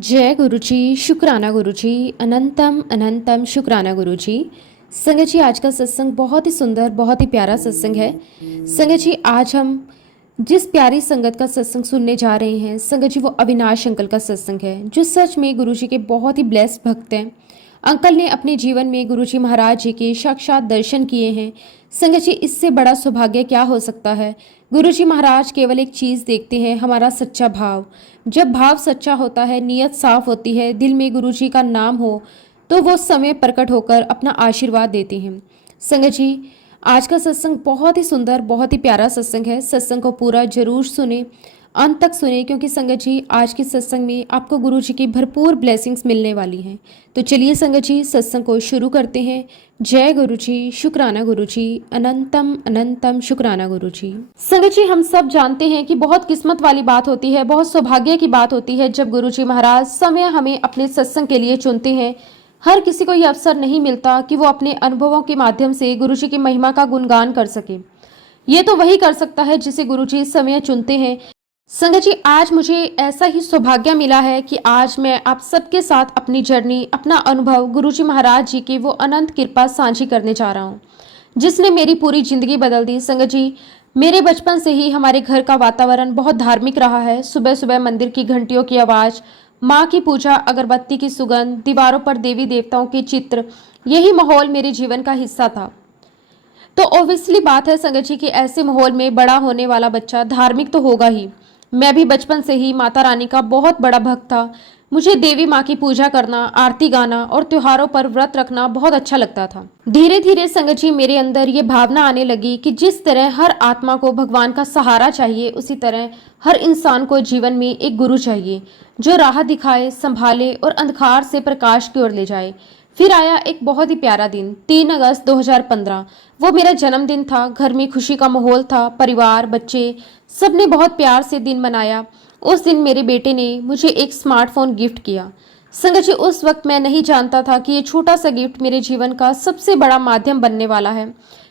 जय गुरुजी, शुक्राना गुरुजी, अनंतम अनंतम शुक्राना गुरुजी। संगत जी, आज का सत्संग बहुत ही सुंदर, बहुत ही प्यारा सत्संग है। संगत जी, आज हम जिस प्यारी संगत का सत्संग सुनने जा रहे हैं, संगत जी, वो अविनाश अंकल का सत्संग है, जो सच में गुरुजी के बहुत ही ब्लेस्ड भक्त हैं। अंकल ने अपने जीवन में गुरुजी महाराज जी के साक्षात दर्शन किए हैं। संगत जी, इससे बड़ा सौभाग्य क्या हो सकता है। गुरुजी महाराज केवल एक चीज़ देखते हैं, हमारा सच्चा भाव। जब भाव सच्चा होता है, नीयत साफ होती है, दिल में गुरुजी का नाम हो, तो वो समय प्रकट होकर अपना आशीर्वाद देते हैं। संगत जी, आज का सत्संग बहुत ही सुंदर, बहुत ही प्यारा सत्संग है। सत्संग को पूरा जरूर सुने, अंत तक सुने, क्योंकि संगत जी, आज के सत्संग में आपको गुरुजी की भरपूर ब्लेसिंग्स मिलने वाली हैं। तो चलिए संगत जी, सत्संग को शुरू करते हैं। जय गुरुजी, शुक्राना गुरुजी, अनंतम अनंतम शुक्राना गुरुजी। संगत जी, हम सब जानते हैं कि बहुत किस्मत वाली बात होती है, बहुत सौभाग्य की बात होती है जब गुरुजी महाराज समय हमें अपने सत्संग के लिए चुनते हैं। हर किसी को यह अवसर नहीं मिलता कि वो अपने अनुभवों के माध्यम से गुरुजी की महिमा का गुणगान कर सके। ये तो वही कर सकता है जिसे गुरुजी समय चुनते हैं। संगत जी, आज मुझे ऐसा ही सौभाग्य मिला है कि आज मैं आप सबके साथ अपनी जर्नी, अपना अनुभव गुरुजी महाराज जी की वो अनंत कृपा साझी करने जा रहा हूँ, जिसने मेरी पूरी जिंदगी बदल दी। संगत जी, मेरे बचपन से ही हमारे घर का वातावरण बहुत धार्मिक रहा है। सुबह सुबह मंदिर की घंटियों की आवाज़, माँ की पूजा, अगरबत्ती की सुगंध, दीवारों पर देवी देवताओं के चित्र, यही माहौल मेरे जीवन का हिस्सा था। तो ऑब्वियसली बात है संगत जी कि ऐसे माहौल में बड़ा होने वाला बच्चा धार्मिक तो होगा ही। मैं भी बचपन से ही माता रानी का बहुत बड़ा भक्त था। मुझे देवी माँ की पूजा करना, आरती गाना और त्योहारों पर व्रत रखना बहुत अच्छा लगता था। धीरे धीरे संगत जी, मेरे अंदर ये भावना आने लगी कि जिस तरह हर आत्मा को भगवान का सहारा चाहिए, उसी तरह हर इंसान को जीवन में एक गुरु चाहिए, जो राह दिखाए, संभाले और अंधकार से प्रकाश की ओर ले जाए। फिर आया एक बहुत ही प्यारा दिन, 3 अगस्त 2015। वो मेरा जन्मदिन था। घर में खुशी का माहौल था। परिवार, बच्चे, सबने बहुत प्यार से दिन मनाया। उस दिन मेरे बेटे ने मुझे एक स्मार्टफोन गिफ्ट किया। संगत जी, उस वक्त मैं नहीं जानता था कि ये छोटा सा गिफ्ट मेरे जीवन का सबसे बड़ा माध्यम बनने वाला है,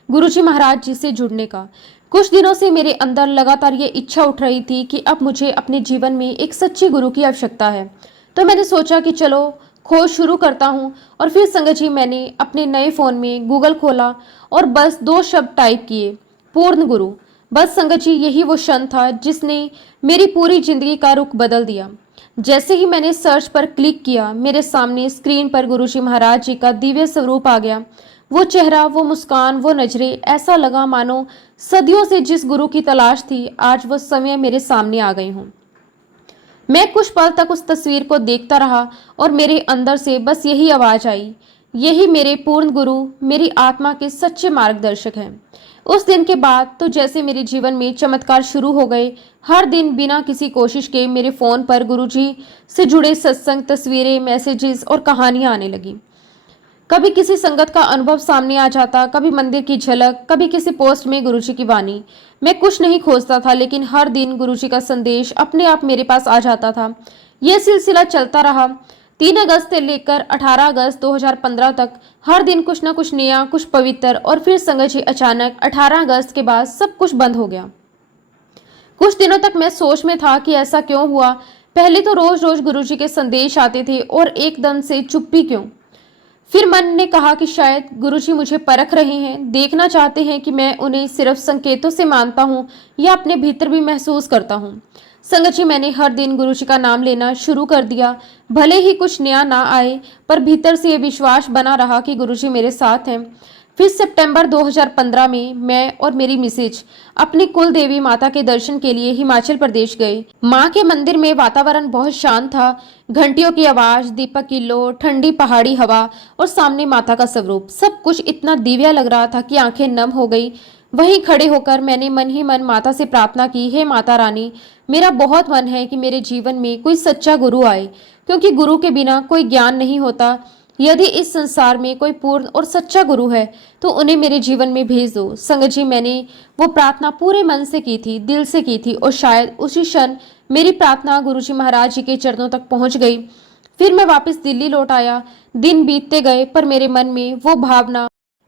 गुरुजी महाराज जी से जुड़ने का। कुछ दिनों से मेरे अंदर लगातार ये इच्छा उठ रही थी कि अब मुझे अपने जीवन में एक सच्चे गुरु की आवश्यकता है। तो मैंने सोचा कि चलो खोज शुरू करता हूँ। और फिर संगत जी, मैंने अपने नए फ़ोन में गूगल खोला और बस 2 शब्द टाइप किए, पूर्ण गुरु। बस संगत जी, यही वो क्षण था जिसने मेरी पूरी जिंदगी का रुख बदल दिया। जैसे ही मैंने सर्च पर क्लिक किया, मेरे सामने स्क्रीन पर गुरुजी महाराज जी का दिव्य स्वरूप आ गया। वो चेहरा, वो मुस्कान, वो नजरें, ऐसा लगा मानो सदियों से जिस गुरु की तलाश थी, आज वो समय मेरे सामने आ गई हूँ। मैं कुछ पल तक उस तस्वीर को देखता रहा और मेरे अंदर से बस यही आवाज आई, यही मेरे पूर्ण गुरु, मेरी आत्मा के सच्चे मार्गदर्शक हैं। उस दिन के बाद तो जैसे मेरे जीवन में चमत्कार शुरू हो गए। हर दिन बिना किसी कोशिश के मेरे फोन पर गुरुजी से जुड़े सत्संग, तस्वीरें, मैसेजेस और कहानियां आने लगी। कभी किसी संगत का अनुभव सामने आ जाता, कभी मंदिर की झलक, कभी किसी पोस्ट में गुरुजी की वाणी। मैं कुछ नहीं खोजता था, लेकिन हर दिन गुरुजी का संदेश अपने आप मेरे पास आ जाता था। यह सिलसिला चलता रहा 3 अगस्त से लेकर 18 अगस्त 2015 तक। हर दिन कुछ न कुछ नया, कुछ पवित्र। और फिर संगत जी, अचानक 18 अगस्त के बाद सब कुछ बंद हो गया। कुछ दिनों तक मैं सोच में था कि ऐसा क्यों हुआ। पहले तो रोज रोज गुरुजी के संदेश आते थे और एकदम से चुप्पी क्यों। फिर मन ने कहा कि शायद गुरुजी मुझे परख रहे हैं, देखना चाहते हैं कि मैं उन्हें सिर्फ संकेतों से मानता हूँ या अपने भीतर भी महसूस करता हूँ। संगत जी, मैंने हर दिन गुरुजी का नाम लेना शुरू कर दिया। भले ही कुछ नया ना आए, पर भीतर से ये विश्वास बना रहा कि गुरुजी मेरे साथ हैं। फिर सितंबर 2015 में मैं और मेरी मिसेज अपनी कुल देवी माता के दर्शन के लिए हिमाचल प्रदेश गए। माँ के मंदिर में वातावरण बहुत शांत था। घंटियों की आवाज, दीपक की लो, ठंडी पहाड़ी हवा और सामने माता का स्वरूप, सब कुछ इतना दिव्य लग रहा था कि आंखें नम हो गई। वहीं खड़े होकर मैंने मन ही मन माता से प्रार्थना की, हे माता रानी, मेरा बहुत मन है कि मेरे जीवन में कोई सच्चा गुरु आए, क्योंकि गुरु के बिना कोई ज्ञान नहीं होता। यदि इस संसार में कोई पूर्ण और सच्चा गुरु है तो उन्हें मेरे जीवन में भेज दो। संगत जी, मैंने वो प्रार्थना पूरे मन से की थी, दिल से की थी, और शायद उसी क्षण मेरी प्रार्थना गुरुजी महाराज जी के चरणों तक पहुंच गई। फिर मैं वापस दिल्ली लौट आया। दिन बीतते गए, पर मेरे मन में वो भावना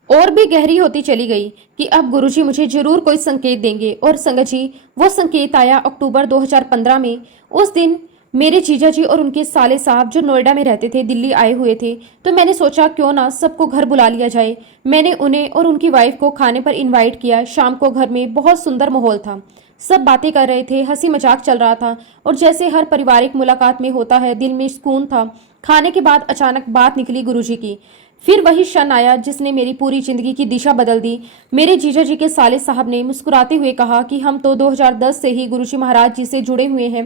और भी गहरी होती चली गई कि अब गुरुजी मुझे जरूर कोई संकेत देंगे। और संगत जी, वो संकेत आया अक्टूबर 2015 में। उस दिन मेरे जीजा जी और उनके साले साहब जो नोएडा में रहते थे दिल्ली आए हुए थे, तो मैंने सोचा क्यों ना सबको घर बुला लिया जाए। मैंने उन्हें और उनकी वाइफ को खाने पर इनवाइट किया। शाम को घर में बहुत सुंदर माहौल था, सब बातें कर रहे थे, हंसी मजाक चल रहा था और जैसे हर पारिवारिक मुलाकात में होता है, दिल में सुकून था। खाने के बाद अचानक बात निकली गुरुजी की। फिर वही क्षण आया जिसने मेरी पूरी जिंदगी की दिशा बदल दी। मेरे जीजा जी के साले साहब ने मुस्कुराते हुए कहा कि हम तो 2010 से ही गुरुजी महाराज जी से जुड़े हुए हैं।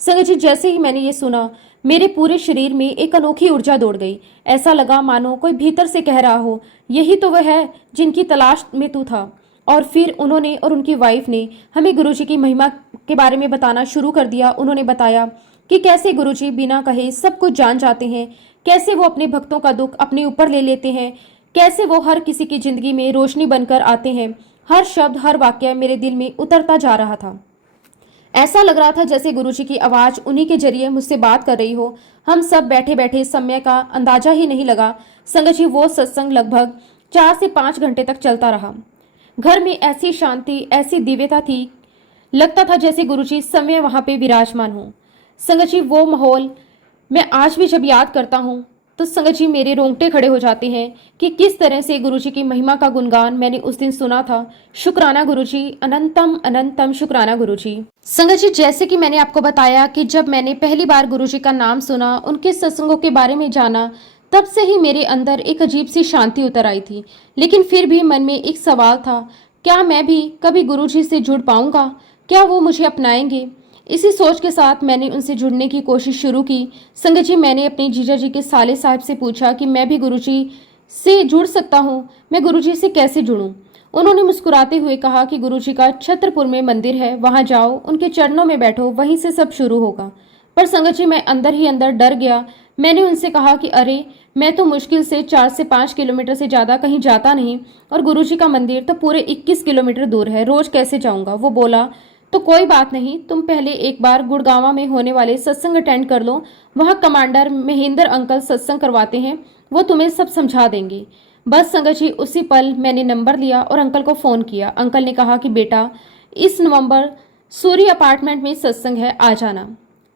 संगत जी, जैसे ही मैंने ये सुना, मेरे पूरे शरीर में एक अनोखी ऊर्जा दौड़ गई। ऐसा लगा मानो कोई भीतर से कह रहा हो, यही तो वह है जिनकी तलाश में तू था। और फिर उन्होंने और उनकी वाइफ ने हमें गुरुजी की महिमा के बारे में बताना शुरू कर दिया। उन्होंने बताया कि कैसे गुरुजी बिना कहे सब कुछ जान जाते हैं, कैसे वो अपने भक्तों का दुख अपने ऊपर ले लेते हैं, कैसे वो हर किसी की जिंदगी में रोशनी बनकर आते हैं। हर शब्द, हर वाक्य मेरे दिल में उतरता जा रहा था। ऐसा लग रहा था जैसे गुरुजी की आवाज उन्हीं के जरिए मुझसे बात कर रही हो। हम सब बैठे बैठे समय का अंदाजा ही नहीं लगा। संगत जी, वो सत्संग लगभग 4 से 5 घंटे तक चलता रहा। घर में ऐसी शांति, ऐसी दिव्यता थी, लगता था जैसे गुरुजी समय वहां पे विराजमान हो। संगत जी, वो माहौल मैं आज भी जब याद करता हूँ तो संगत जी मेरे रोंगटे खड़े हो जाते हैं कि किस तरह से गुरुजी की महिमा का गुणगान मैंने उस दिन सुना था। शुक्राना गुरुजी, अनंतम अनंतम शुक्राना गुरुजी। संगत जी, जैसे कि मैंने आपको बताया कि जब मैंने पहली बार गुरुजी का नाम सुना, उनके सत्संगों के बारे में जाना, तब से ही मेरे अंदर एक अजीब सी शांति उतर आई थी। लेकिन फिर भी मन में एक सवाल था, क्या मैं भी कभी गुरुजी से जुड़ पाऊंगा? क्या वो मुझे अपनाएंगे? इसी सोच के साथ मैंने उनसे जुड़ने की कोशिश शुरू की। संगत जी, मैंने अपने जीजा जी के साले साहब से पूछा कि मैं भी गुरुजी से जुड़ सकता हूँ, मैं गुरुजी से कैसे जुड़ूं? उन्होंने मुस्कुराते हुए कहा कि गुरुजी का छतरपुर में मंदिर है, वहां जाओ, उनके चरणों में बैठो, वहीं से सब शुरू होगा। पर संगत जी, मैं अंदर ही अंदर डर गया। मैंने उनसे कहा कि अरे, मैं तो मुश्किल से 4 से 5 किलोमीटर से ज़्यादा कहीं जाता नहीं, और गुरुजी का मंदिर तो पूरे 21 किलोमीटर दूर है, रोज कैसे जाऊंगा? वो बोला, तो कोई बात नहीं, तुम पहले एक बार गुड़गांव में होने वाले सत्संग अटेंड कर लो। वहाँ कमांडर महेंद्र अंकल सत्संग करवाते हैं, वो तुम्हें सब समझा देंगे। बस संगत जी, उसी पल मैंने नंबर लिया और अंकल को फ़ोन किया। अंकल ने कहा कि बेटा, इस नवंबर सूर्य अपार्टमेंट में सत्संग है, आ जाना।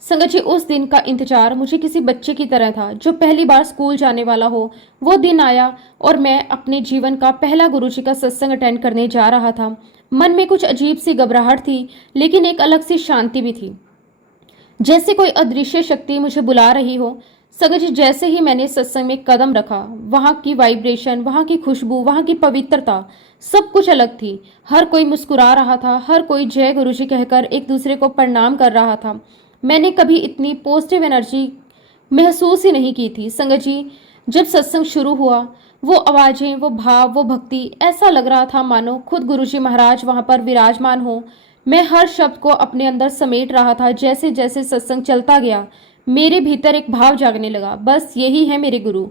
संगत जी, उस दिन का इंतजार मुझे किसी बच्चे की तरह था जो पहली बार स्कूल जाने वाला हो। वो दिन आया और मैं अपने जीवन का पहला गुरुजी का सत्संग अटेंड करने जा रहा था। मन में कुछ अजीब सी घबराहट थी, लेकिन एक अलग सी शांति भी थी, जैसे कोई अदृश्य शक्ति मुझे बुला रही हो। संगत जी, जैसे ही मैंने सत्संग में कदम रखा, वहाँ की वाइब्रेशन, वहाँ की खुशबू, वहाँ की पवित्रता, सब कुछ अलग थी। हर कोई मुस्कुरा रहा था, हर कोई जय गुरुजी कहकर एक दूसरे को प्रणाम कर रहा था। मैंने कभी इतनी पॉजिटिव एनर्जी महसूस ही नहीं की थी। संगत जी, जब सत्संग शुरू हुआ, वो आवाजें, वो भाव, वो भक्ति, ऐसा लग रहा था मानो खुद गुरुजी महाराज वहां पर विराजमान हो। मैं हर शब्द को अपने अंदर समेट रहा था। जैसे जैसे सत्संग चलता गया, मेरे भीतर एक भाव जागने लगा, बस यही है मेरे गुरु,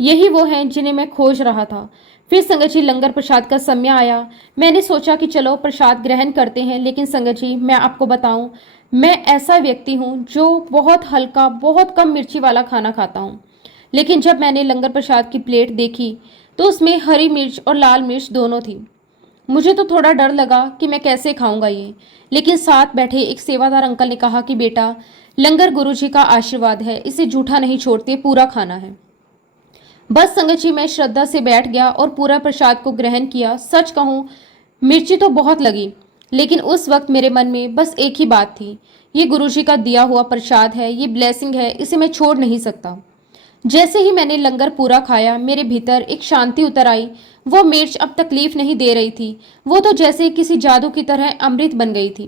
यही वो हैं जिन्हें मैं खोज रहा था। फिर संगत जी, लंगर प्रसाद का समय आया। मैंने सोचा कि चलो प्रसाद ग्रहण करते हैं, लेकिन संगत जी, मैं आपको बताऊं, मैं ऐसा व्यक्ति हूं जो बहुत हल्का, बहुत कम मिर्ची वाला खाना खाता हूं। लेकिन जब मैंने लंगर प्रसाद की प्लेट देखी तो उसमें हरी मिर्च और लाल मिर्च दोनों थी। मुझे तो थोड़ा डर लगा कि मैं कैसे खाऊंगा ये, लेकिन साथ बैठे एक सेवादार अंकल ने कहा कि बेटा, लंगर गुरुजी का आशीर्वाद है, इसे जूठा नहीं छोड़ते, पूरा खाना है। बस संगत जी, मैं श्रद्धा से बैठ गया और पूरा प्रसाद को ग्रहण किया। सच कहूँ, मिर्ची तो बहुत लगी, लेकिन उस वक्त मेरे मन में बस एक ही बात थी, ये गुरुजी का दिया हुआ प्रसाद है, ये ब्लेसिंग है, इसे मैं छोड़ नहीं सकता। जैसे ही मैंने लंगर पूरा खाया, मेरे भीतर एक शांति उतर आई। वो मिर्च अब तकलीफ नहीं दे रही थी, वो तो जैसे किसी जादू की तरह अमृत बन गई थी।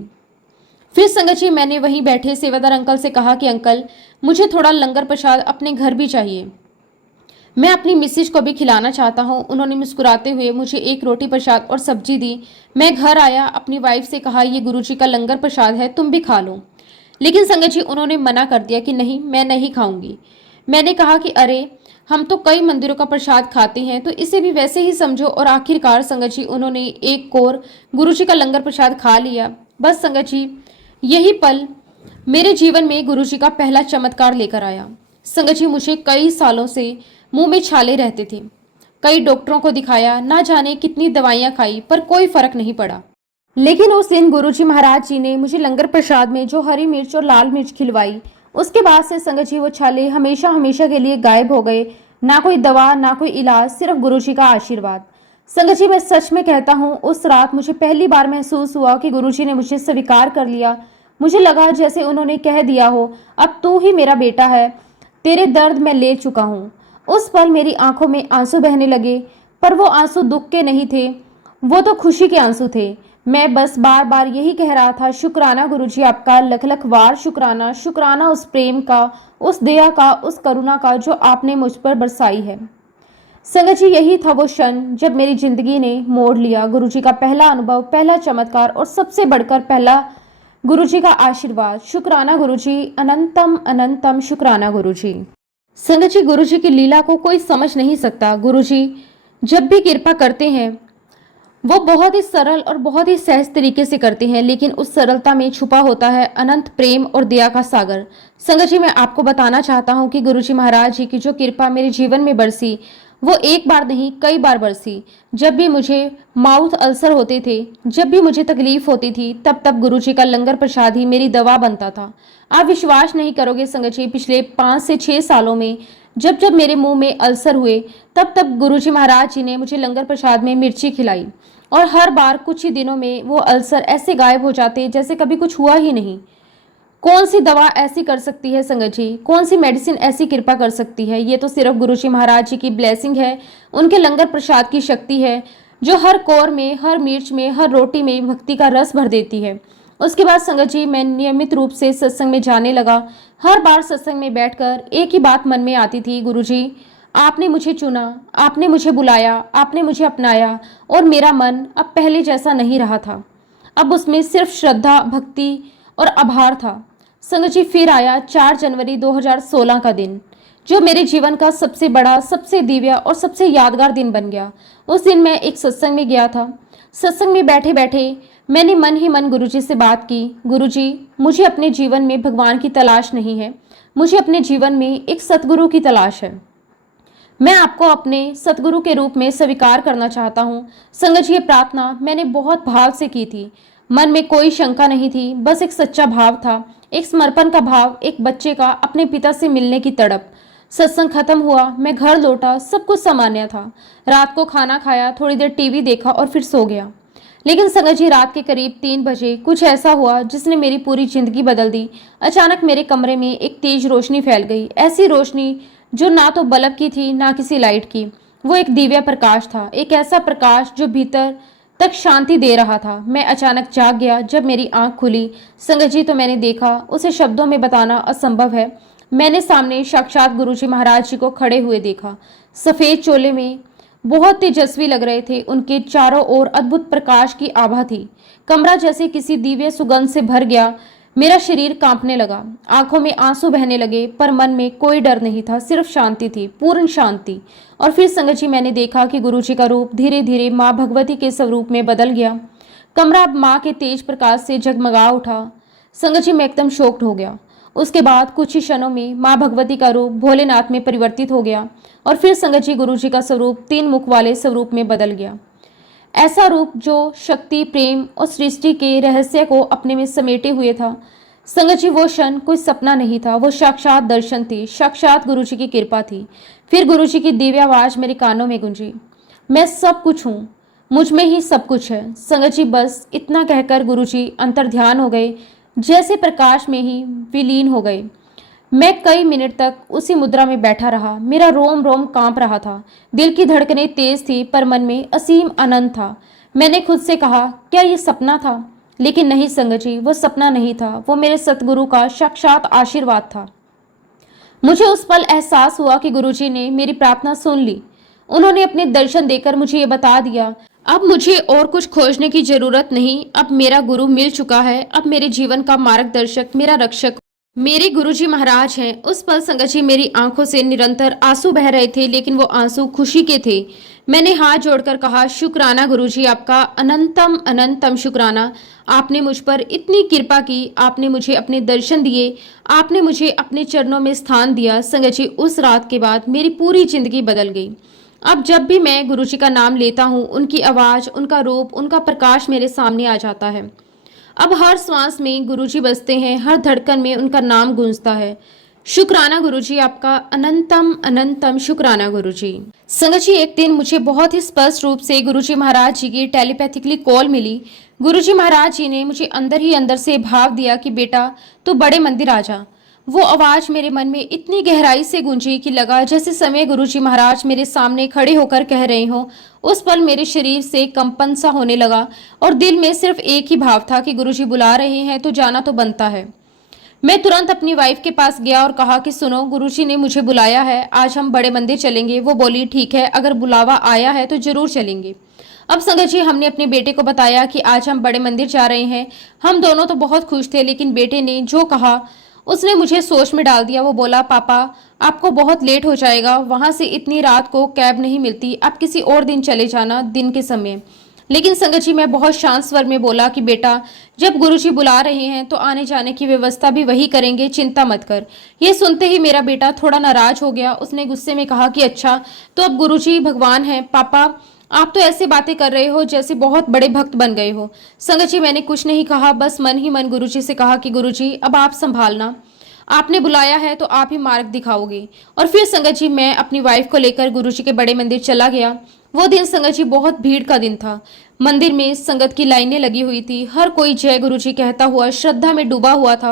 फिर संगत जी, मैंने वहीं बैठे सेवादार अंकल से कहा कि अंकल, मुझे थोड़ा लंगर प्रसाद अपने घर भी चाहिए, मैं अपनी मिसेज को भी खिलाना चाहता हूँ। उन्होंने मुस्कुराते हुए मुझे एक रोटी प्रसाद और सब्जी दी। मैं घर आया, अपनी वाइफ से कहा, ये गुरुजी का लंगर प्रसाद है, तुम भी खा लो। लेकिन संगत जी, उन्होंने मना कर दिया कि नहीं, मैं नहीं खाऊंगी। मैंने कहा कि अरे, हम तो कई मंदिरों का प्रसाद खाते हैं, तो इसे भी वैसे ही समझो। और आखिरकार संगत जी, उन्होंने एक कोर गुरुजी का लंगर प्रसाद खा लिया। बस संगत जी, यही पल मेरे जीवन में गुरुजी का पहला चमत्कार लेकर आया। संगत जी, मुझे कई सालों से मुंह में छाले रहते थे, कई डॉक्टरों को दिखाया, ना जाने कितनी दवाइयां खाई, पर कोई फर्क नहीं पड़ा। लेकिन उस दिन गुरुजी महाराज जी ने मुझे लंगर प्रसाद में जो हरी मिर्च और लाल मिर्च खिलवाई, उसके बाद से संगत जी वो छाले हमेशा हमेशा के लिए गायब हो गए। ना कोई दवा, ना कोई इलाज, सिर्फ गुरुजी का आशीर्वाद। संगत जी मैं सच में कहता हूँ, उस रात मुझे पहली बार महसूस हुआ कि गुरुजी ने मुझे स्वीकार कर लिया। मुझे लगा जैसे उन्होंने कह दिया हो, अब तू ही मेरा बेटा है, तेरे दर्द मैं ले चुका हूँ। उस पल मेरी आंखों में आंसू बहने लगे, पर वो आंसू दुख के नहीं थे, वो तो खुशी के आंसू थे। मैं बस बार बार यही कह रहा था, शुक्राना गुरुजी आपका, लख लख वार शुक्राना, शुक्राना उस प्रेम का, उस दया का, उस करुणा का जो आपने मुझ पर बरसाई है। संगत जी यही था वो क्षण जब मेरी जिंदगी ने मोड़ लिया। गुरुजी का पहला अनुभव, पहला चमत्कार और सबसे बढ़कर पहला गुरुजी का आशीर्वाद। शुक्राना गुरुजी, अनंतम अनंतम शुक्राना गुरुजी। संगत जी गुरुजी की लीला को कोई समझ नहीं सकता। गुरुजी जब भी कृपा करते हैं वो बहुत ही सरल और बहुत ही सहज तरीके से करते हैं, लेकिन उस सरलता में छुपा होता है अनंत प्रेम और दया का सागर। संगत जी मैं आपको बताना चाहता हूँ कि गुरुजी महाराज जी की जो कृपा मेरे जीवन में बरसी, वो एक बार नहीं कई बार बरसी। जब भी मुझे माउथ अल्सर होते थे, जब भी मुझे तकलीफ होती थी, तब तब गुरुजी का लंगर प्रसाद ही मेरी दवा बनता था। आप विश्वास नहीं करोगे संगत जी, पिछले 5 से 6 सालों में जब जब मेरे मुंह में अल्सर हुए, तब तब गुरुजी महाराज जी ने मुझे लंगर प्रसाद में मिर्ची खिलाई, और हर बार कुछ ही दिनों में वो अल्सर ऐसे गायब हो जाते जैसे कभी कुछ हुआ ही नहीं। कौन सी दवा ऐसी कर सकती है संगत जी, कौन सी मेडिसिन ऐसी कृपा कर सकती है? ये तो सिर्फ गुरुजी महाराज जी की ब्लेसिंग है, उनके लंगर प्रसाद की शक्ति है, जो हर कौर में, हर मिर्च में, हर रोटी में भक्ति का रस भर देती है। उसके बाद संगत जी मैं नियमित रूप से सत्संग में जाने लगा। हर बार सत्संग में बैठकर एक ही बात मन में आती थी, गुरुजी आपने मुझे चुना, आपने मुझे बुलाया, आपने मुझे अपनाया, और मेरा मन अब पहले जैसा नहीं रहा था। अब उसमें सिर्फ श्रद्धा, भक्ति और आभार था। संगत जी फिर आया 4 जनवरी 2016 का दिन, जो मेरे जीवन का सबसे बड़ा, सबसे दिव्य और सबसे यादगार दिन बन गया। उस दिन मैं एक सत्संग में गया था। सत्संग में बैठे बैठे मैंने मन ही मन गुरुजी से बात की, गुरुजी मुझे अपने जीवन में भगवान की तलाश नहीं है, मुझे अपने जीवन में एक सतगुरु की तलाश है। मैं आपको अपने सतगुरु के रूप में स्वीकार करना चाहता हूँ। संगत जी ये प्रार्थना मैंने बहुत भाव से की थी। मन में कोई शंका नहीं थी, बस एक सच्चा भाव था, एक समर्पण का भाव, एक बच्चे का अपने पिता से मिलने की तड़प। सत्संग खत्म हुआ, मैं घर लौटा, सब कुछ सामान्य था। रात को खाना खाया, थोड़ी देर टीवी देखा और फिर सो गया। लेकिन संगत जी रात के करीब 3 बजे कुछ ऐसा हुआ जिसने मेरी पूरी जिंदगी बदल दी। अचानक मेरे कमरे में एक तेज रोशनी फैल गई, ऐसी रोशनी जो ना तो बल्ब की थी ना किसी लाइट की। वो एक दिव्य प्रकाश था, एक ऐसा प्रकाश जो भीतर तक शांति दे रहा था। मैं अचानक जाग गया। जब मेरी आंख खुली संगत जी तो मैंने देखा, उसे शब्दों में बताना असंभव है। मैंने सामने साक्षात गुरुजी महाराज जी को खड़े हुए देखा। सफेद चोले में बहुत तेजस्वी लग रहे थे, उनके चारों ओर अद्भुत प्रकाश की आभा थी। कमरा जैसे किसी दिव्य सुगंध से भर गया। मेरा शरीर कांपने लगा, आंखों में आंसू बहने लगे, पर मन में कोई डर नहीं था, सिर्फ शांति थी, पूर्ण शांति। और फिर संगत जी मैंने देखा कि गुरुजी का रूप धीरे धीरे माँ भगवती के स्वरूप में बदल गया। कमरा अब माँ के तेज प्रकाश से जगमगा उठा। संगत जी मैं एकदम शॉक्ड हो गया। उसके बाद कुछ ही क्षणों में माँ भगवती का रूप भोलेनाथ में परिवर्तित हो गया, और फिर संगत जी गुरुजी का स्वरूप 3 मुख वाले स्वरूप में बदल गया। ऐसा रूप जो शक्ति, प्रेम और सृष्टि के रहस्य को अपने में समेटे हुए था। संगत जी वो क्षण कोई सपना नहीं था, वो साक्षात दर्शन थी, साक्षात गुरुजी की कृपा थी। फिर गुरुजी की दिव्य आवाज मेरे कानों में गूंजी, मैं सब कुछ हूँ, मुझ में ही सब कुछ है। संगत जी बस इतना कहकर गुरुजी अंतर्ध्यान हो गए, जैसे प्रकाश में ही विलीन हो गए। मैं कई मिनट तक उसी मुद्रा में बैठा रहा। मेरा रोम रोम कांप रहा था, दिल की धड़कनें तेज थी, पर मन में असीम आनंद था। मैंने खुद से कहा, क्या ये सपना था? लेकिन नहीं संगत जी, वो सपना नहीं था, वो मेरे सतगुरु का साक्षात आशीर्वाद था। मुझे उस पल एहसास हुआ कि गुरुजी ने मेरी प्रार्थना सुन ली। उन्होंने अपने दर्शन देकर मुझे ये बता दिया, अब मुझे और कुछ खोजने की जरूरत नहीं, अब मेरा गुरु मिल चुका है, अब मेरे जीवन का मार्गदर्शक, मेरा रक्षक मेरे गुरुजी महाराज हैं। उस पल संगत जी मेरी आंखों से निरंतर आंसू बह रहे थे, लेकिन वो आंसू खुशी के थे। मैंने हाथ जोड़कर कहा, शुक्राना गुरुजी आपका, अनंतम अनंतम शुक्राना। आपने मुझ पर इतनी कृपा की, आपने मुझे अपने दर्शन दिए, आपने मुझे अपने चरणों में स्थान दिया। संगत जी उस रात के बाद मेरी पूरी जिंदगी बदल गई। अब जब भी मैं गुरुजी का नाम लेता हूँ, उनकी आवाज़, उनका रूप, उनका प्रकाश मेरे सामने आ जाता है। अब हर सांस में गुरुजी बसते हैं, हर धड़कन में उनका नाम गूंजता है। शुक्राना गुरुजी, आपका अनंतम अनंतम शुक्राना गुरुजी। संगत जी, एक दिन मुझे बहुत ही स्पष्ट रूप से गुरुजी महाराज जी की टेलीपैथिकली कॉल मिली। गुरुजी महाराज जी ने मुझे अंदर ही अंदर से भाव दिया कि बेटा तू बड़े मंदिर आ जा। वो आवाज मेरे मन में इतनी गहराई से गूंजी कि लगा जैसे समय गुरुजी महाराज मेरे सामने खड़े होकर कह रहे हो। उस पल मेरे शरीर से कंपन सा होने लगा और दिल में सिर्फ एक ही भाव था कि गुरुजी बुला रहे हैं तो जाना तो बनता है। मैं तुरंत अपनी वाइफ के पास गया और कहा कि सुनो, गुरुजी ने मुझे बुलाया है, आज हम बड़े मंदिर चलेंगे। वो बोली ठीक है, अगर बुलावा आया है तो जरूर चलेंगे। अब संगत जी, हमने अपने बेटे को बताया कि आज हम बड़े मंदिर जा रहे हैं। हम दोनों तो बहुत खुश थे, लेकिन बेटे ने जो कहा उसने मुझे सोच में डाल दिया। वो बोला, पापा आपको बहुत लेट हो जाएगा, वहां से इतनी रात को कैब नहीं मिलती, आप किसी और दिन चले जाना, दिन के समय। लेकिन संगत जी, मैं बहुत शांत स्वर में बोला कि बेटा जब गुरुजी बुला रहे हैं तो आने जाने की व्यवस्था भी वही करेंगे, चिंता मत कर। ये सुनते ही मेरा बेटा थोड़ा नाराज हो गया। उसने गुस्से में कहा कि अच्छा तो अब गुरुजी भगवान हैं, पापा आप तो ऐसी बातें कर रहे हो जैसे बहुत बड़े भक्त बन गए हो। संगत जी, मैंने कुछ नहीं कहा, बस मन ही मन गुरुजी से कहा कि गुरुजी अब आप संभालना, आपने बुलाया है तो आप ही मार्ग दिखाओगे। और फिर संगत जी, मैं अपनी वाइफ को लेकर गुरुजी के बड़े मंदिर चला गया। वो दिन संगत जी बहुत भीड़ का दिन था। मंदिर में संगत की लाइनें लगी हुई थी, हर कोई जय गुरुजी कहता हुआ श्रद्धा में डूबा हुआ था।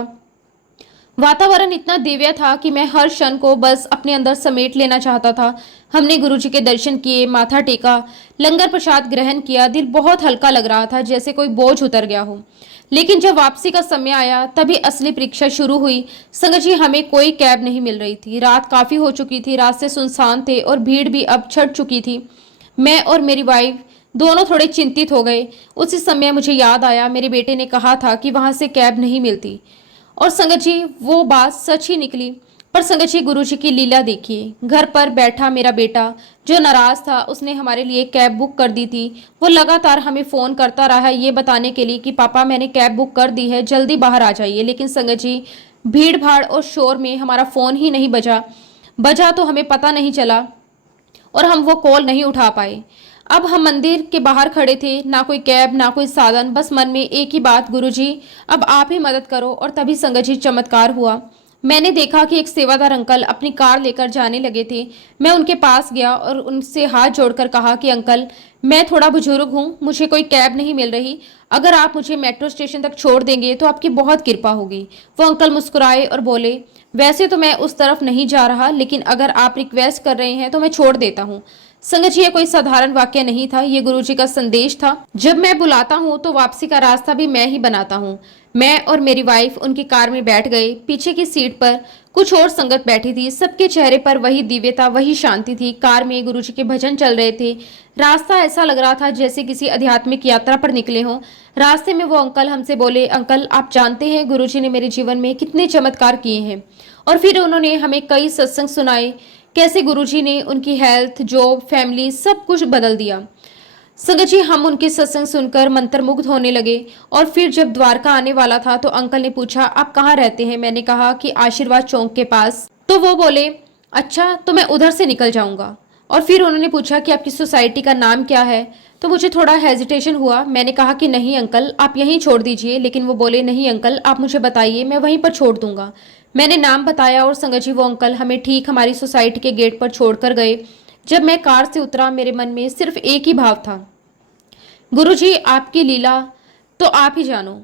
वातावरण इतना दिव्य था कि मैं हर क्षण को बस अपने अंदर समेट लेना चाहता था। हमने गुरुजी के दर्शन किए, माथा टेका, लंगर प्रसाद ग्रहण किया। दिल बहुत हल्का लग रहा था, जैसे कोई बोझ उतर गया हो। लेकिन जब वापसी का समय आया तभी असली परीक्षा शुरू हुई। संगत जी, हमें कोई कैब नहीं मिल रही थी। रात काफी हो चुकी थी, रास्ते सुनसान थे और भीड़ भी अब छट चुकी थी। मैं और मेरी वाइफ दोनों थोड़े चिंतित हो गए। उसी समय मुझे याद आया, मेरे बेटे ने कहा था कि वहां से कैब नहीं मिलती। और संगत जी, वो बात सच ही निकली। पर संगत जी, गुरुजी की लीला देखिए, घर पर बैठा मेरा बेटा जो नाराज था, उसने हमारे लिए कैब बुक कर दी थी। वो लगातार हमें फोन करता रहा ये बताने के लिए कि पापा मैंने कैब बुक कर दी है, जल्दी बाहर आ जाइए। लेकिन संगत जी, भीड़ भाड़ और शोर में हमारा फोन ही नहीं बजा तो हमें पता नहीं चला और हम वो कॉल नहीं उठा पाए। अब हम मंदिर के बाहर खड़े थे, ना कोई कैब ना कोई साधन, बस मन में एक ही बात, गुरुजी अब आप ही मदद करो। और तभी संगत जी, चमत्कार हुआ। मैंने देखा कि एक सेवादार अंकल अपनी कार लेकर जाने लगे थे। मैं उनके पास गया और उनसे हाथ जोड़कर कहा कि अंकल मैं थोड़ा बुजुर्ग हूँ, मुझे कोई कैब नहीं मिल रही, अगर आप मुझे मेट्रो स्टेशन तक छोड़ देंगे तो आपकी बहुत कृपा होगी। वो अंकल मुस्कुराए और बोले, वैसे तो मैं उस तरफ नहीं जा रहा, लेकिन अगर आप रिक्वेस्ट कर रहे हैं तो मैं छोड़ देता हूँ। संगत जी, ये कोई साधारण वाक्य नहीं था, ये गुरुजी का संदेश था। जब मैं बुलाता हूँ तो वापसी का रास्ता भी मैं ही बनाता हूँ। मैं और मेरी वाइफ उनकी कार में बैठ गए। पीछे की सीट पर कुछ और संगत बैठी थी, सबके चेहरे पर वही दिव्यता, वही शांति थी। कार में गुरुजी के भजन चल रहे थे। रास्ता ऐसा लग रहा था जैसे किसी आध्यात्मिक यात्रा पर निकले हों। रास्ते में वो अंकल हमसे बोले, अंकल आप जानते हैं गुरुजी ने मेरे जीवन में कितने चमत्कार किए हैं। और फिर उन्होंने हमें कई सत्संग सुनाए, कैसे गुरुजी ने उनकी हेल्थ, जॉब, फैमिली सब कुछ बदल दिया। संगत जी, हम उनके सत्संग सुनकर मंत्रमुग्ध होने लगे। और फिर जब द्वारका आने वाला था तो अंकल ने पूछा, आप कहाँ रहते हैं? मैंने कहा कि आशीर्वाद चौक के पास। तो वो बोले, अच्छा तो मैं उधर से निकल जाऊंगा। और फिर उन्होंने पूछा कि आपकी सोसाइटी का नाम क्या है? तो मुझे थोड़ा हेजिटेशन हुआ। मैंने कहा कि नहीं अंकल, आप यहीं छोड़ दीजिए। लेकिन वो बोले, नहीं अंकल आप मुझे बताइए, मैं वहीं पर छोड़ दूंगा। मैंने नाम बताया और संगत जी, वो अंकल हमें ठीक हमारी सोसाइटी के गेट पर छोड़कर गए। जब मैं कार से उतरा मेरे मन में सिर्फ एक ही भाव था, गुरुजी आपकी लीला तो आप ही जानो।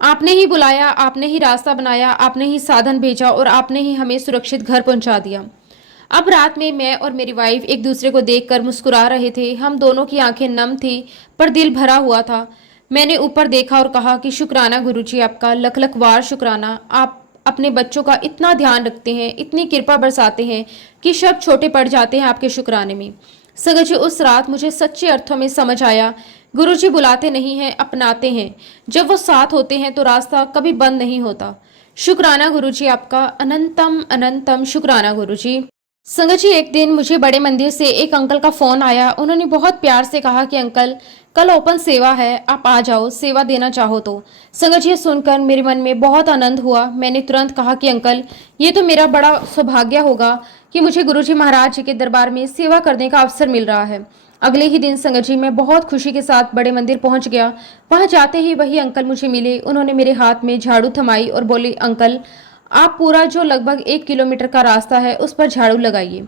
आपने ही बुलाया, आपने ही रास्ता बनाया, आपने ही साधन भेजा और आपने ही हमें सुरक्षित घर पहुंचा दिया। अब रात में मैं और मेरी वाइफ एक दूसरे को देखकर मुस्कुरा रहे थे। हम दोनों की आंखें नम थी पर दिल भरा हुआ था। मैंने ऊपर देखा और कहा कि शुक्राना गुरुजी, आपका लख लख वार शुक्राना। आप अपने बच्चों का इतना ध्यान रखते हैं, इतनी कृपा बरसाते हैं कि शब्द छोटे पड़ जाते हैं आपके शुक्राने में। संगत जी, उस रात मुझे सच्चे अर्थों में समझ आया, गुरुजी बुलाते नहीं हैं, अपनाते हैं। जब वो साथ होते हैं तो रास्ता कभी बंद नहीं होता। शुक्राना गुरुजी, आपका अनंतम अनंतम शुक्राना गुरुजी। संगत जी, एक दिन मुझे बड़े मंदिर से एक अंकल का फोन आया। उन्होंने बहुत प्यार से कहा कि अंकल कल ओपन सेवा है, आप आ जाओ, सेवा देना चाहो तो। संगत जी, ये सुनकर मेरे मन में बहुत आनंद हुआ। मैंने तुरंत कहा कि अंकल, ये तो मेरा बड़ा सौभाग्य होगा कि मुझे गुरुजी महाराज जी के दरबार में सेवा करने का अवसर मिल रहा है। अगले ही दिन संगत जी मैं बहुत खुशी के साथ बड़े मंदिर पहुंच गया। वहां जाते ही वही अंकल मुझे मिले। उन्होंने मेरे हाथ में झाड़ू थमाई और बोले, अंकल, आप पूरा जो लगभग 1 किलोमीटर का रास्ता है उस पर झाड़ू लगाइए।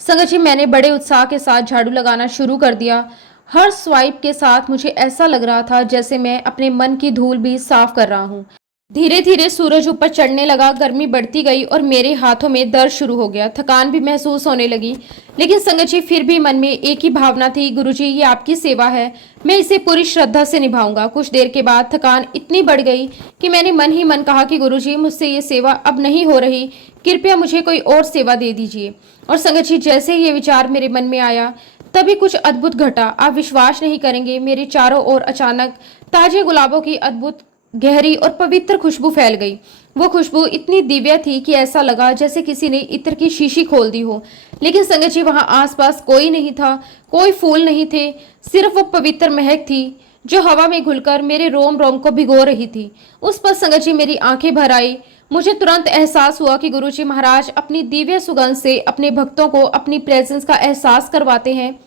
संगत जी, मैंने बड़े उत्साह के साथ झाड़ू लगाना शुरू कर दिया। हर स्वाइप के साथ मुझे ऐसा लग रहा था जैसे मैं अपने मन की धूल भी साफ कर रहा हूँ। धीरे धीरे सूरज ऊपर चढ़ने लगा, गर्मी बढ़ती गई और मेरे हाथों में दर्द शुरू हो गया। थकान भी महसूस होने लगी। लेकिन संगत जी, फिर भी मन में एक ही भावना थी, गुरुजी ये आपकी सेवा है, मैं इसे पूरी श्रद्धा से निभाऊंगा। कुछ देर के बाद थकान इतनी बढ़ गई कि मैंने मन ही मन कहा कि गुरुजी, मुझसे ये सेवा अब नहीं हो रही, कृपया मुझे कोई और सेवा दे दीजिए। और संगत जी, जैसे ही ये विचार मेरे मन में आया तभी कुछ अद्भुत घटा। आप विश्वास नहीं करेंगे, मेरे चारों ओर अचानक ताजे गुलाबों की अद्भुत गहरी और पवित्र खुशबू फैल गई। वो खुशबू इतनी दिव्य थी कि ऐसा लगा जैसे किसी ने इत्र की शीशी खोल दी हो। लेकिन संगत जी, वहां आसपास कोई नहीं था, कोई फूल नहीं थे, सिर्फ वो पवित्र महक थी जो हवा में घुलकर मेरे रोम रोम को भिगो रही थी। उस पर संगत जी मेरी आंखें भर आई। मुझे तुरंत एहसास हुआ कि गुरुजी महाराज अपनी दिव्य सुगंध से अपने भक्तों को अपनी प्रेजेंस का एहसास करवाते हैं।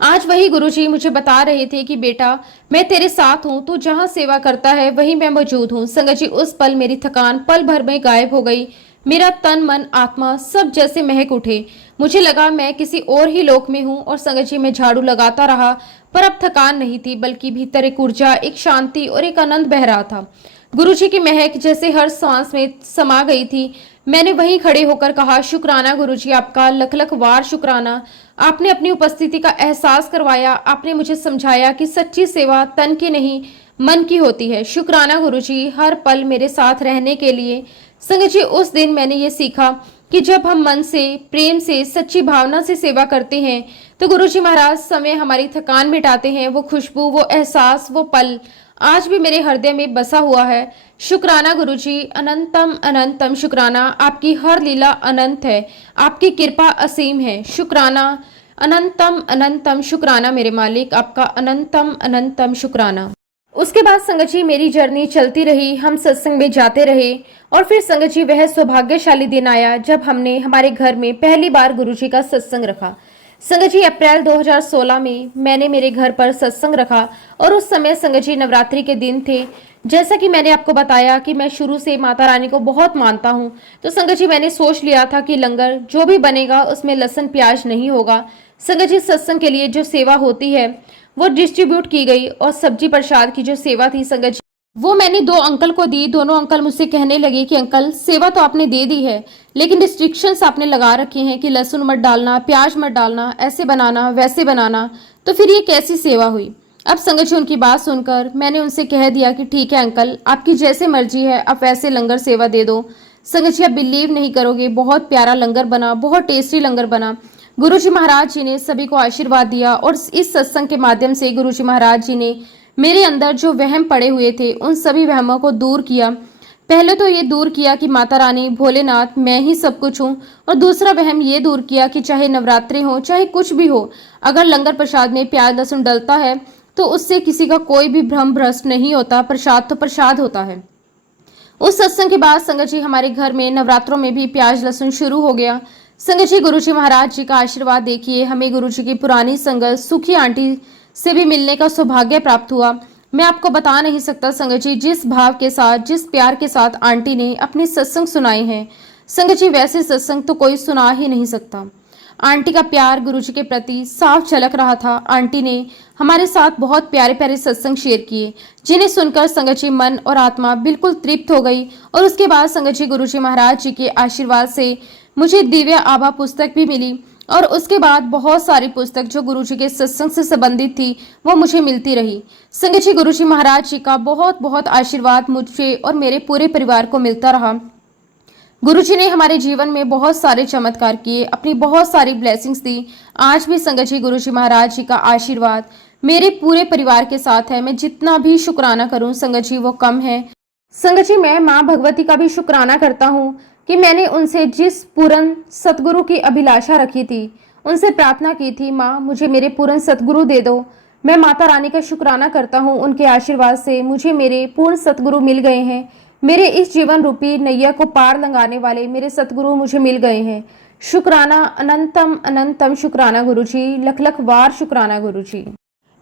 आज वही गुरुजी मुझे बता रहे थे कि बेटा, मैं तेरे साथ हूँ, तू जहाँ सेवा करता है वहीं मैं मौजूद हूँ। संगत जी, उस पल मेरी थकान पल भर में गायब हो गई। मेरा तन मन आत्मा सब जैसे महक उठे। मुझे लगा मैं किसी और ही लोक में हूँ। और संगत जी, मैं झाड़ू लगाता रहा, पर अब थकान नहीं थी, बल्कि भीतर एक ऊर्जा, एक शांति और एक आनंद बह रहा था। गुरुजी की महक जैसे हर सांस में समा गई थी। मैंने वहीं खड़े होकर कहा, शुक्राना गुरुजी, आपका लख लख वार शुक्राना। आपने अपनी उपस्थिति का एहसास करवाया। आपने मुझे समझाया कि सच्ची सेवा तन की नहीं, मन की होती है। शुक्राना गुरुजी, हर पल मेरे साथ रहने के लिए। संगत जी, उस दिन मैंने ये सीखा कि जब हम मन से, प्रेम से, सच्ची भावना से सेवा करते हैं तो गुरुजी महाराज समय हमारी थकान मिटाते हैं। वो खुशबू, वो एहसास, वो पल आज भी मेरे हृदय में बसा हुआ है। शुक्राना गुरुजी, अनंतम अनंतम शुक्राना। आपकी हर लीला अनंत है, आपकी कृपा असीम है। शुक्राना, अनंतम अनंतम शुक्राना मेरे मालिक, आपका अनंतम अनंतम शुक्राना। उसके बाद संगत जी मेरी जर्नी चलती रही। हम सत्संग में जाते रहे और फिर संगत जी वह सौभाग्यशाली दिन आया जब हमने हमारे घर में पहली बार गुरुजी का सत्संग रखा। संगत जी, अप्रैल 2016 में मैंने मेरे घर पर सत्संग रखा और उस समय संगत जी नवरात्रि के दिन थे। जैसा कि मैंने आपको बताया कि मैं शुरू से माता रानी को बहुत मानता हूँ, तो संगत जी मैंने सोच लिया था कि लंगर जो भी बनेगा उसमें लहसुन प्याज नहीं होगा। संगत जी, सत्संग के लिए जो सेवा होती है वो डिस्ट्रीब्यूट की गई और सब्जी प्रसाद की जो सेवा थी संगत जी, वो मैंने 2 अंकल को दी। दोनों अंकल मुझसे कहने लगे कि अंकल, सेवा तो आपने दे दी है, लेकिन रिस्ट्रिक्शंस आपने लगा रखे हैं कि लहसुन मत डालना, प्याज मत डालना, ऐसे बनाना, वैसे बनाना, तो फिर ये कैसी सेवा हुई। अब संगत जी, उनकी बात सुनकर मैंने उनसे कह दिया कि ठीक है अंकल, आपकी जैसे मर्जी है, आप वैसे लंगर सेवा दे दो। संगत जी, आप बिलीव नहीं करोगे, बहुत प्यारा लंगर बना, बहुत टेस्टी लंगर बना। गुरुजी महाराज जी ने सभी को आशीर्वाद दिया और इस सत्संग के माध्यम से गुरुजी महाराज जी ने मेरे अंदर जो वहम पड़े हुए थे उन सभी वहमों को दूर किया। पहले तो ये दूर किया कि माता रानी, भोलेनाथ, मैं ही सब कुछ हूँ, और दूसरा वहम ये दूर किया कि चाहे नवरात्रि हो, चाहे कुछ भी हो, अगर लंगर प्रसाद में प्याज लहसुन डलता है तो उससे किसी का कोई भी भ्रम भ्रष्ट नहीं होता। प्रसाद तो प्रसाद होता है। उस सत्संग के बाद संगत जी हमारे घर में नवरात्रों में भी प्याज लहसुन शुरू हो गया। संगत जी, गुरुजी महाराज जी का आशीर्वाद देखिए, हमें गुरुजी की पुरानी संगत सुखी आंटी से भी मिलने का सौभाग्य प्राप्त हुआ। मैं आपको बता नहीं सकता संगत जी, जिस भाव के साथ, जिस प्यार के साथ आंटी ने अपने सत्संग सुनाए हैं, संगत जी वैसे सत्संग तो कोई सुना ही नहीं सकता। आंटी का प्यार गुरुजी के प्रति साफ झलक रहा था। आंटी ने हमारे साथ बहुत प्यारे प्यारे सत्संग शेयर किए, जिन्हें सुनकर संगत जी मन और आत्मा बिल्कुल तृप्त हो गई। और उसके बाद संगत जी गुरुजी महाराज जी के आशीर्वाद से मुझे दिव्य आभा पुस्तक भी मिली, और उसके बाद बहुत सारी पुस्तक जो गुरुजी के सत्संग से संबंधित थी वो मुझे मिलती रही। संगत जी, गुरुजी महाराज जी का बहुत बहुत आशीर्वाद मुझे और मेरे पूरे परिवार को मिलता रहा। गुरुजी ने हमारे जीवन में बहुत सारे चमत्कार किए, अपनी बहुत सारी ब्लेसिंग्स दी। आज भी संगत जी गुरुजी महाराज जी का आशीर्वाद मेरे पूरे परिवार के साथ है। मैं जितना भी शुक्राना करूं संगत जी वो कम है। संगत जी, मैं माँ भगवती का भी शुक्राना करता हूँ कि मैंने उनसे जिस पूर्ण सतगुरु की अभिलाषा रखी थी, उनसे प्रार्थना की थी, माँ मुझे मेरे पूर्ण सतगुरु दे दो, मैं माता रानी का शुक्राना करता हूँ, उनके आशीर्वाद से मुझे मेरे पूर्ण सतगुरु मिल गए हैं। मेरे इस जीवन रूपी नैया को पार लगाने वाले मेरे सतगुरु मुझे मिल गए हैं। शुक्राना, अनंतम अनंतम शुक्राना गुरुजी, लख लख वार शुक्राना गुरुजी।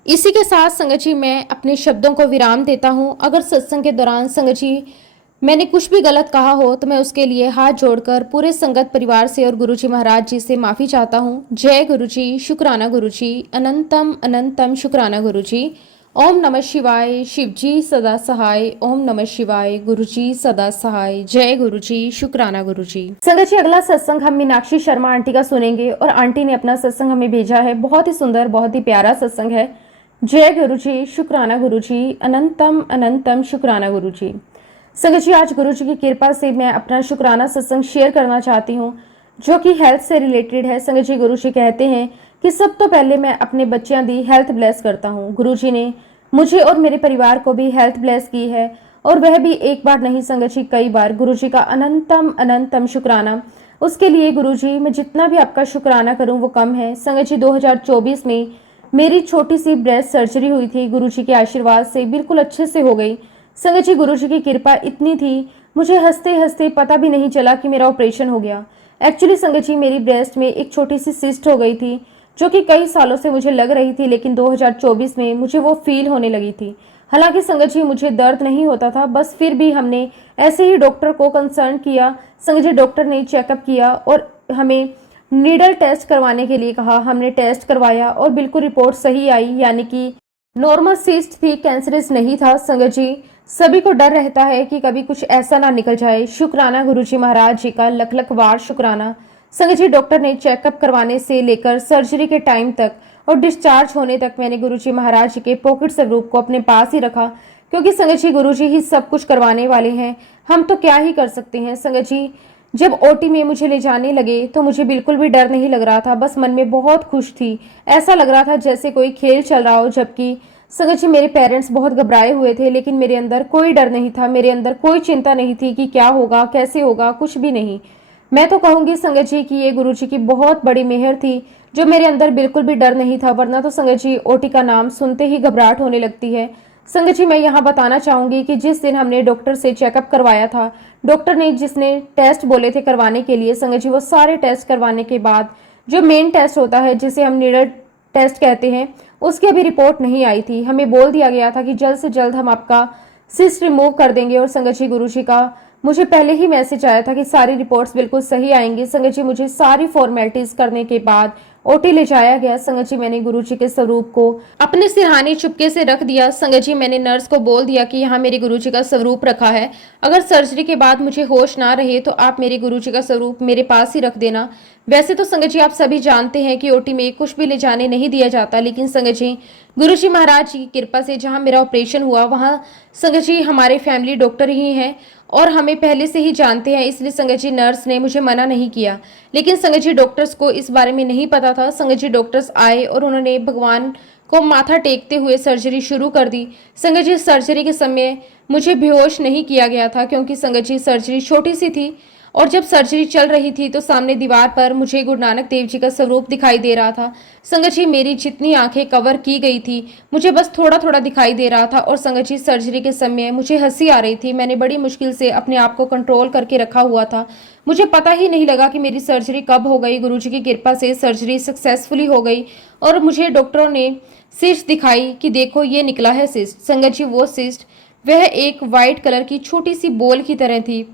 इसी के साथ संगत जी मैं अपने शब्दों को विराम देता हूँ। अगर सत्संग के दौरान संगत जी मैंने कुछ भी गलत कहा हो तो मैं उसके लिए हाथ जोड़कर पूरे संगत परिवार से और गुरुजी महाराज जी से माफ़ी चाहता हूँ। जय गुरुजी, शुक्राना गुरुजी, अनंतम अनंतम शुक्राना गुरुजी। ओम नमः शिवाय, शिवजी सदा सहाय। ओम नमः शिवाय, गुरुजी सदा सहाय। जय गुरुजी, शुक्राना गुरुजी। संगत जी अगला सत्संग हम मीनाक्षी शर्मा आंटी का सुनेंगे और आंटी ने अपना सत्संग हमें भेजा है। बहुत ही सुंदर, बहुत ही प्यारा सत्संग है। जय गुरुजी, शुक्राना गुरुजी, अनंतम अनंतम शुक्राना गुरुजी। संगत जी आज गुरु जी की कृपा से मैं अपना शुक्राना सत्संग शेयर करना चाहती हूँ जो कि हेल्थ से रिलेटेड है। संगत जी गुरु जी कहते हैं कि सब तो पहले मैं अपने बच्चियां दी हेल्थ ब्लेस करता हूँ। गुरु जी ने मुझे और मेरे परिवार को भी हेल्थ ब्लेस की है और वह भी एक बार नहीं संगत जी कई बार। गुरु जी का अनंतम अनंतम शुक्राना। उसके लिए गुरु जी मैं जितना भी आपका शुक्राना करूँ वो कम है। संगत जी 2024 में मेरी छोटी सी ब्रेस्ट सर्जरी हुई थी, गुरु जी के आशीर्वाद से बिल्कुल अच्छे से हो गई। संगत जी गुरु जी की कृपा इतनी थी मुझे हंसते हंसते पता भी नहीं चला कि मेरा ऑपरेशन हो गया। एक्चुअली संगत जी मेरी ब्रेस्ट में एक छोटी सी सिस्ट हो गई थी जो कि कई सालों से मुझे लग रही थी, लेकिन 2024 में मुझे वो फील होने लगी थी। हालांकि संगत जी मुझे दर्द नहीं होता था, बस फिर भी हमने ऐसे ही डॉक्टर को कंसर्न किया। संगत जी डॉक्टर ने चेकअप किया और हमें नीडल टेस्ट करवाने के लिए कहा। हमने टेस्ट करवाया और बिल्कुल रिपोर्ट सही आई, यानी कि नॉर्मल सिस्ट थी, कैंसरस नहीं था। संगत जी सभी को डर रहता है कि कभी कुछ ऐसा ना निकल जाए। शुक्राना गुरुजी महाराज जी का लख लख वार शुक्राना। संगत जी डॉक्टर ने चेकअप करवाने से लेकर सर्जरी के टाइम तक और डिस्चार्ज होने तक मैंने गुरुजी महाराज जी के पॉकेट स्वरूप को अपने पास ही रखा, क्योंकि संगत जी गुरुजी ही सब कुछ करवाने वाले हैं, हम तो क्या ही कर सकते हैं। संगत जी जब ओटी में मुझे ले जाने लगे तो मुझे बिल्कुल भी डर नहीं लग रहा था, बस मन में बहुत खुश थी। ऐसा लग रहा था जैसे कोई खेल चल रहा हो। जबकि संगत जी मेरे पेरेंट्स बहुत घबराए हुए थे, लेकिन मेरे अंदर कोई डर नहीं था, मेरे अंदर कोई चिंता नहीं थी कि क्या होगा कैसे होगा, कुछ भी नहीं। मैं तो कहूंगी संगत जी कि ये गुरु जी की बहुत बड़ी मेहर थी जो मेरे अंदर बिल्कुल भी डर नहीं था, वरना तो संगत जी ओटी का नाम सुनते ही घबराहट होने लगती है। संगत जी मैं यहाँ बताना चाहूंगी कि जिस दिन हमने डॉक्टर से चेकअप करवाया था, डॉक्टर ने जिसने टेस्ट बोले थे करवाने के लिए, संगत जी वो सारे टेस्ट करवाने के बाद जो मेन टेस्ट होता है जिसे हम नीडल टेस्ट कहते हैं, उसकी अभी रिपोर्ट नहीं आई थी। हमें बोल दिया गया था कि जल्द से जल्द हम आपका सिस्ट रिमूव कर देंगे। और संगत जी गुरु जी का मुझे पहले ही मैसेज आया था कि सारी रिपोर्ट्स बिल्कुल सही आएंगी। संगत जी मुझे सारी फॉर्मेलिटीज करने के बाद ओटी ले जाया गया। संगत जी मैंने गुरु जी के स्वरूप को अपने सिरहाने चुपके से रख दिया। संगत जी मैंने नर्स को बोल दिया कि यहाँ मेरे गुरु जी का स्वरूप रखा है, अगर सर्जरी के बाद मुझे होश ना रहे तो आप मेरे गुरु जी का स्वरूप मेरे पास ही रख देना। वैसे तो संगत जी आप सभी जानते हैं कि ओटी में कुछ भी ले जाने नहीं दिया जाता, लेकिन संगत जी गुरु जी महाराज जी की कृपा से जहाँ मेरा ऑपरेशन हुआ वहाँ संगत जी हमारे फैमिली डॉक्टर ही हैं और हमें पहले से ही जानते हैं, इसलिए संगत जी नर्स ने मुझे मना नहीं किया। लेकिन संगत जी डॉक्टर्स को इस बारे में नहीं पता था। संगत जी डॉक्टर्स आए और उन्होंने भगवान को माथा टेकते हुए सर्जरी शुरू कर दी। संगत जी सर्जरी के समय मुझे बेहोश नहीं किया गया था, क्योंकि संगत जी सर्जरी छोटी सी थी और जब सर्जरी चल रही थी तो सामने दीवार पर मुझे गुरु नानक देव जी का स्वरूप दिखाई दे रहा था। संगत जी मेरी जितनी आंखें कवर की गई थी मुझे बस थोड़ा थोड़ा दिखाई दे रहा था और संगत जी सर्जरी के समय मुझे हंसी आ रही थी। मैंने बड़ी मुश्किल से अपने आप को कंट्रोल करके रखा हुआ था। मुझे पता ही नहीं लगा कि मेरी सर्जरी कब हो गई। गुरु जी की कृपा से सर्जरी सक्सेसफुली हो गई और मुझे डॉक्टरों ने सिस्ट दिखाई कि देखो ये निकला है सिस्ट। संगत जी वो सिस्ट वह एक वाइट कलर की छोटी सी बॉल की तरह थी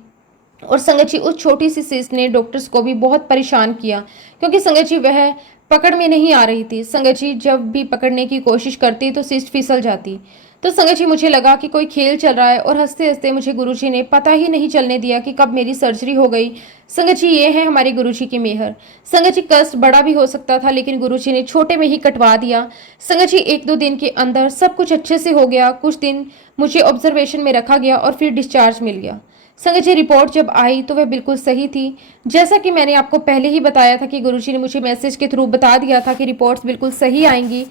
और संगत जी उस छोटी सी सिस्ट ने डॉक्टर्स को भी बहुत परेशान किया, क्योंकि संगत जी वह पकड़ में नहीं आ रही थी। संगत जी जब भी पकड़ने की कोशिश करती तो सिस्ट फिसल जाती। तो संगत जी मुझे लगा कि कोई खेल चल रहा है और हंसते हंसते मुझे गुरुजी ने पता ही नहीं चलने दिया कि कब मेरी सर्जरी हो गई। संगत जी ये है हमारे गुरुजी की मेहर। संगत जी कष्ट बड़ा भी हो सकता था, लेकिन गुरुजी ने छोटे में ही कटवा दिया। संगत जी 1-2 दिन के अंदर सब कुछ अच्छे से हो गया। कुछ दिन मुझे ऑब्जर्वेशन में रखा गया और फिर डिस्चार्ज मिल गया। संगत जी रिपोर्ट जब आई तो वह बिल्कुल सही थी, जैसा कि मैंने आपको पहले ही बताया था कि गुरुजी ने मुझे मैसेज के थ्रू बता दिया था कि रिपोर्ट्स बिल्कुल सही आएंगी।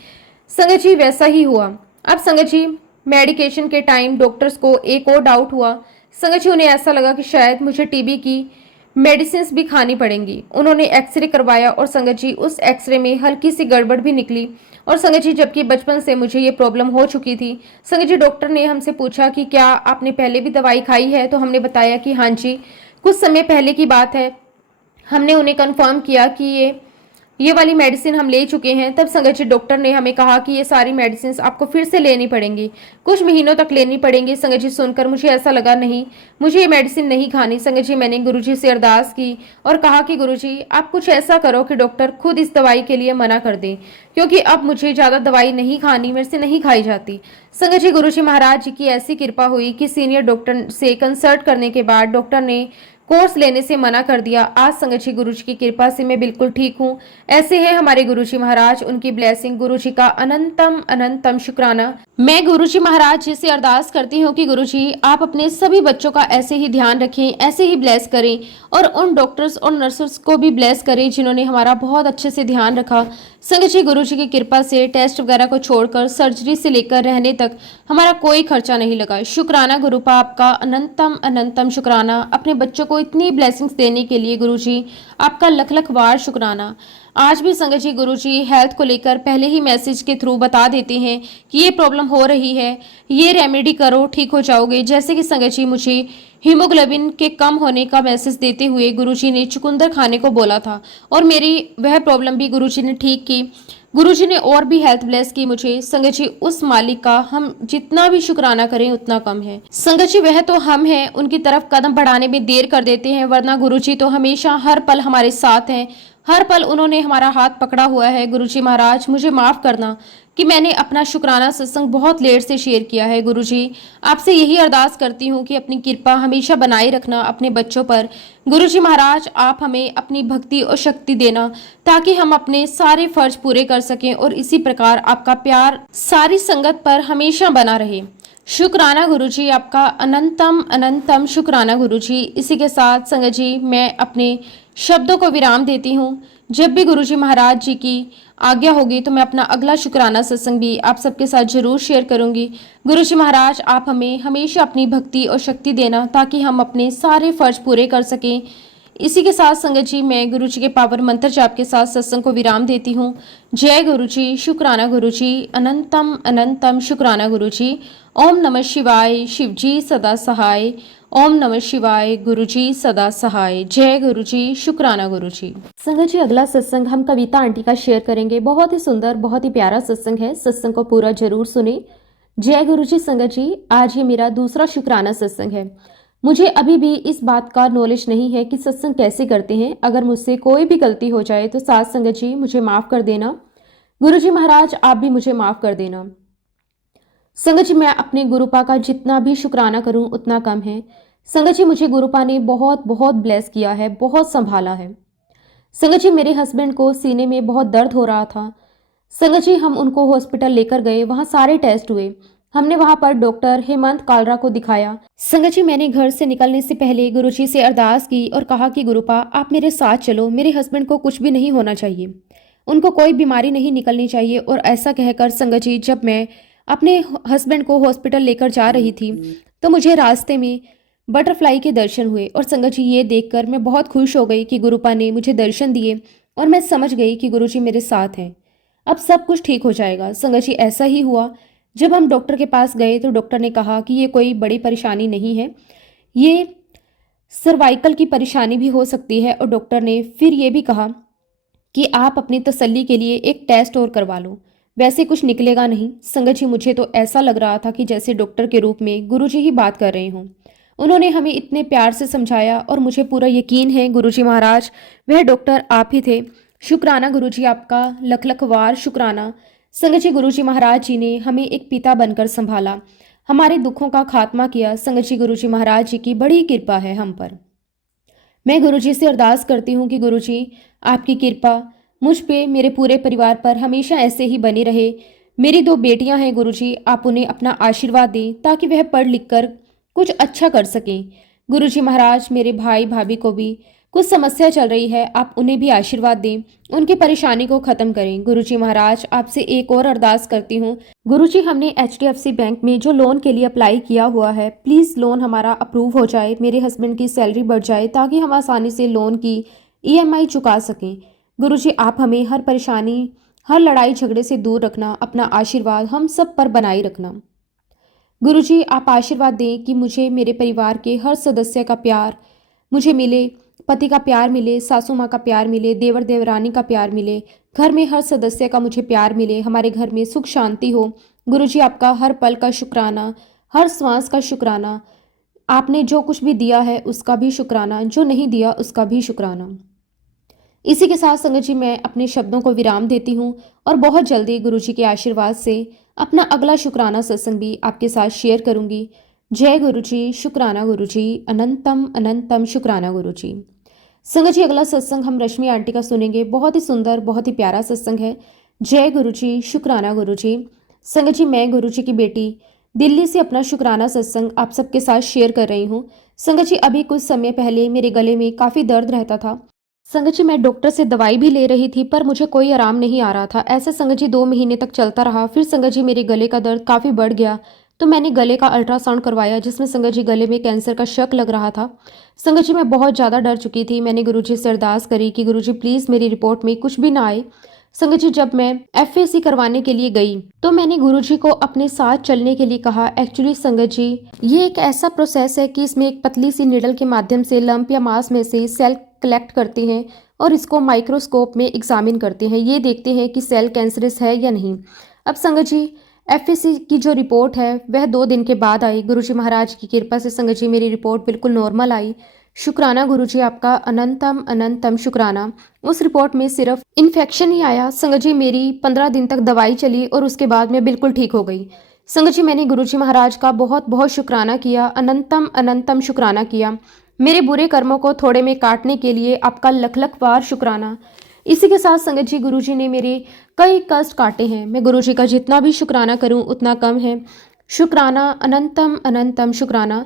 संगत जी वैसा ही हुआ। अब संगत जी मेडिकेशन के टाइम डॉक्टर्स को एक और डाउट हुआ। संगत जी उन्हें ऐसा लगा कि शायद मुझे टीबी की मेडिसिन भी खानी पड़ेंगी। उन्होंने एक्सरे करवाया और संगत जी उस एक्सरे में हल्की सी गड़बड़ भी निकली। और संगत जी जबकि बचपन से मुझे ये प्रॉब्लम हो चुकी थी, संगत जी डॉक्टर ने हमसे पूछा कि क्या आपने पहले भी दवाई खाई है, तो हमने बताया कि हाँ जी, कुछ समय पहले की बात है। हमने उन्हें कन्फर्म किया कि ये वाली मेडिसिन हम ले चुके हैं। तब संगत जी डॉक्टर ने हमें कहा कि ये सारी मेडिसिन आपको फिर से लेनी पड़ेंगी, कुछ महीनों तक लेनी पड़ेंगी। संगत जी सुनकर मुझे ऐसा लगा नहीं, मुझे ये मेडिसिन नहीं खानी। संगत जी मैंने गुरुजी से अरदास की और कहा कि गुरुजी आप कुछ ऐसा करो कि डॉक्टर खुद इस दवाई के लिए मना कर दें, क्योंकि अब मुझे ज़्यादा दवाई नहीं खानी, मेरे से नहीं खाई जाती। संगत जी गुरुजी महाराज जी की ऐसी कृपा हुई कि सीनियर डॉक्टर से कंसल्ट करने के बाद डॉक्टर ने कोर्स लेने से मना कर दिया। आज संगत जी गुरुजी की कृपा से मैं बिल्कुल ठीक हूँ। ऐसे हैं हमारे गुरुजी महाराज, उनकी ब्लेसिंग, गुरुजी का अनंतम अनंतम शुक्राना। मैं गुरुजी महाराज जी से अरदास करती हूँ कि गुरुजी आप अपने सभी बच्चों का ऐसे ही ध्यान रखें, ऐसे ही ब्लेस करें और उन डॉक्टर्स और नर्सेस को भी ब्लेस करें जिन्होंने हमारा बहुत अच्छे से ध्यान रखा। संगत जी गुरुजी की कृपा से टेस्ट वगैरह को छोड़कर सर्जरी से लेकर रहने तक हमारा कोई खर्चा नहीं लगा। शुक्राना गुरुपा आपका, अनंतम अनंतम शुक्राना। अपने बच्चों को इतनी ब्लेसिंग्स देने के लिए गुरुजी आपका लख लख बार शुक्राना। आज भी संगत जी गुरुजी हेल्थ को लेकर पहले ही मैसेज के थ्रू बता देते हैं कि ये प्रॉब्लम हो रही है, ये रेमेडी करो, ठीक हो जाओगे। जैसे कि संगत जी मुझे हीमोग्लोबिन के कम होने का मैसेज देते हुए गुरुजी ने चुकंदर खाने को बोला था और मेरी वह प्रॉब्लम भी गुरुजी ने ठीक की। गुरुजी ने और भी हेल्थ ब्लेस की मुझे। संगत जी उस मालिक का हम जितना भी शुक्राना करें उतना कम है। संगत जी वह तो हम हैं, उनकी तरफ कदम बढ़ाने में देर कर देते हैं, वरना गुरुजी तो हमेशा हर पल हमारे साथ हैं। हर पल उन्होंने हमारा हाथ पकड़ा हुआ है। गुरुजी महाराज मुझे माफ करना कि मैंने अपना शुक्राना सत्संग बहुत लेट से शेयर किया है। गुरुजी आपसे यही अरदास करती हूँ कि अपनी कृपा हमेशा बनाए रखना अपने बच्चों पर। गुरुजी महाराज आप हमें अपनी भक्ति और शक्ति देना ताकि हम अपने सारे फर्ज पूरे कर सकें और इसी प्रकार आपका प्यार सारी संगत पर हमेशा बना रहे। शुक्राना गुरुजी आपका, अनंतम अनंतम शुक्राना गुरुजी। इसी के साथ संगत जी मैं अपने शब्दों को विराम देती हूँ। जब भी गुरुजी महाराज जी की आज्ञा होगी तो मैं अपना अगला शुक्राना सत्संग भी आप सबके साथ जरूर शेयर करूंगी। गुरुजी महाराज आप हमें हमेशा अपनी भक्ति और शक्ति देना ताकि हम अपने सारे फर्ज पूरे कर सकें। इसी के साथ संगत जी मैं गुरुजी के पावर मंत्र जाप के साथ सत्संग को विराम देती हूँ। जय गुरुजी, शुक्राना गुरुजी, अनंतम अनंतम शुक्राना गुरुजी। ओम नमः शिवाय, शिवजी सदा सहाय। ओम नमः शिवाय, गुरुजी सदा सहाय। जय गुरुजी, शुक्राना गुरुजी। संगत जी अगला सत्संग हम कविता आंटी का शेयर करेंगे। बहुत ही सुंदर, बहुत ही प्यारा सत्संग है, सत्संग को पूरा जरूर सुने। जय गुरुजी। संगत जी आज ये मेरा दूसरा शुक्राना सत्संग है। मुझे अभी भी इस बात का नॉलेज नहीं है कि सत्संग कैसे करते हैं। अगर मुझसे कोई भी गलती हो जाए तो साथ संगत जी मुझे माफ कर देना। गुरुजी महाराज आप भी मुझे माफ कर देना। संगत जी मैं अपने गुरुपा का जितना भी शुक्राना करूं उतना कम है। संगत जी मुझे गुरुपा ने बहुत बहुत ब्लेस किया है, बहुत संभाला है। संगत जी मेरे हस्बैंड को सीने में बहुत दर्द हो रहा था। संगत जी हम उनको हॉस्पिटल लेकर गए, वहां सारे टेस्ट हुए। हमने वहां पर डॉक्टर हेमंत कालरा को दिखाया। संगत जी मैंने घर से निकलने से पहले गुरुजी से अरदास की और कहा कि गुरुपा आप मेरे साथ चलो, मेरे हस्बैंड को कुछ भी नहीं होना चाहिए, उनको कोई बीमारी नहीं निकलनी चाहिए। और ऐसा कहकर संगत जी जब मैं अपने हस्बैंड को हॉस्पिटल लेकर जा रही थी तो मुझे रास्ते में बटरफ्लाई के दर्शन हुए और संगत जी ये देखकर मैं बहुत खुश हो गई कि गुरुपा ने मुझे दर्शन दिए और मैं समझ गई कि गुरुजी मेरे साथ हैं, अब सब कुछ ठीक हो जाएगा। संगत जी ऐसा ही हुआ। जब हम डॉक्टर के पास गए तो डॉक्टर ने कहा कि ये कोई बड़ी परेशानी नहीं है, ये सर्वाइकल की परेशानी भी हो सकती है। और डॉक्टर ने फिर ये भी कहा कि आप अपनी तसल्ली के लिए एक टेस्ट और करवा लो, वैसे कुछ निकलेगा नहीं। संगत जी मुझे तो ऐसा लग रहा था कि जैसे डॉक्टर के रूप में गुरुजी ही बात कर रहे हों। उन्होंने हमें इतने प्यार से समझाया और मुझे पूरा यकीन है गुरुजी महाराज वह डॉक्टर आप ही थे। शुक्राना गुरुजी आपका, लख लख वार शुक्राना। संगत जी गुरुजी महाराज जी ने हमें एक पिता बनकर संभाला, हमारे दुखों का खात्मा किया। संगत जी गुरुजी महाराज जी की बड़ी कृपा है हम पर। मैं गुरुजी से अरदास करती हूँ कि गुरुजी आपकी कृपा मुझ पे, मेरे पूरे परिवार पर हमेशा ऐसे ही बनी रहे। मेरी 2 बेटियां हैं गुरुजी, आप उन्हें अपना आशीर्वाद दें ताकि वह पढ़ लिख कर कुछ अच्छा कर सकें। गुरुजी महाराज मेरे भाई भाभी को भी कुछ समस्या चल रही है, आप उन्हें भी आशीर्वाद दें, उनकी परेशानी को खत्म करें। गुरुजी महाराज, आपसे एक और अरदास करती हूँ। गुरुजी, हमने HDFC बैंक में जो लोन के लिए अप्लाई किया हुआ है, प्लीज़ लोन हमारा अप्रूव हो जाए, मेरे हस्बैंड की सैलरी बढ़ जाए ताकि हम आसानी से लोन की EMI चुका सकें। गुरुजी, आप हमें हर परेशानी, हर लड़ाई झगड़े से दूर रखना, अपना आशीर्वाद हम सब पर बनाए रखना। गुरुजी, आप आशीर्वाद दें कि मुझे मेरे परिवार के हर सदस्य का प्यार मुझे मिले, पति का प्यार मिले, सासू माँ का प्यार मिले, देवर देवरानी का प्यार मिले, घर में हर सदस्य का मुझे प्यार मिले, हमारे घर में सुख शांति हो। गुरुजी, आपका हर पल का शुक्राना, हर श्वास का शुक्राना, आपने जो कुछ भी दिया है उसका भी शुक्राना, जो नहीं दिया उसका भी शुक्राना। इसी के साथ संगत जी, मैं अपने शब्दों को विराम देती हूँ और बहुत जल्दी गुरुजी के आशीर्वाद से अपना अगला शुक्राना सत्संग भी आपके साथ शेयर करूँगी। जय गुरुजी, शुक्राना गुरुजी, अनंतम अनंतम शुक्राना गुरुजी। संगत जी, अगला सत्संग हम रश्मि आंटी का सुनेंगे। बहुत ही सुंदर, बहुत ही प्यारा सत्संग है। जय गुरुजी, शुक्राना गुरुजी। संगत जी, मैं गुरुजी की बेटी दिल्ली से अपना शुक्राना सत्संग आप सबके साथ शेयर कर रही हूँ। संगत जी, अभी कुछ समय पहले मेरे गले में काफ़ी दर्द रहता था। संगत जी, मैं डॉक्टर से दवाई भी ले रही थी पर मुझे कोई आराम नहीं आ रहा था। ऐसे संगत जी 2 महीने तक चलता रहा। फिर संगत जी मेरे गले का दर्द काफ़ी बढ़ गया तो मैंने गले का अल्ट्रासाउंड करवाया, जिसमें संगत जी गले में कैंसर का शक लग रहा था। संगत जी, मैं बहुत ज़्यादा डर चुकी थी। मैंने गुरुजी से अरदास करी कि गुरुजी प्लीज़ मेरी रिपोर्ट में कुछ भी ना आए। संगत जी, जब मैं FAC करवाने के लिए गई तो मैंने गुरुजी को अपने साथ चलने के लिए कहा। एक्चुअली संगत जी, ये एक ऐसा प्रोसेस है कि इसमें एक पतली सी निडल के माध्यम से लंप या मांस में से सेल कलेक्ट करते हैं और इसको माइक्रोस्कोप में एग्जामिन करते हैं। ये देखते हैं कि सेल कैंसरस है या नहीं। अब संगत जी, FAC की जो रिपोर्ट है वह 2 दिन के बाद आई। गुरुजी महाराज की कृपा से संगत जी मेरी रिपोर्ट बिल्कुल नॉर्मल आई। शुक्राना गुरुजी, आपका अनंतम अनंतम शुक्राना। उस रिपोर्ट में सिर्फ इन्फेक्शन ही आया। संगत जी, मेरी 15 दिन तक दवाई चली और उसके बाद मैं बिल्कुल ठीक हो गई। संगत जी, मैंने गुरुजी महाराज का बहुत बहुत शुक्राना किया, अनंतम अनंतम शुक्राना किया। मेरे बुरे कर्मों को थोड़े में काटने के लिए आपका लख लख बार शुक्राना। इसी के साथ संगत जी, गुरुजी ने मेरे कई कष्ट काटे हैं। मैं गुरुजी का जितना भी शुक्राना करूं उतना कम है। शुक्राना, अनंतम अनंतम शुक्राना।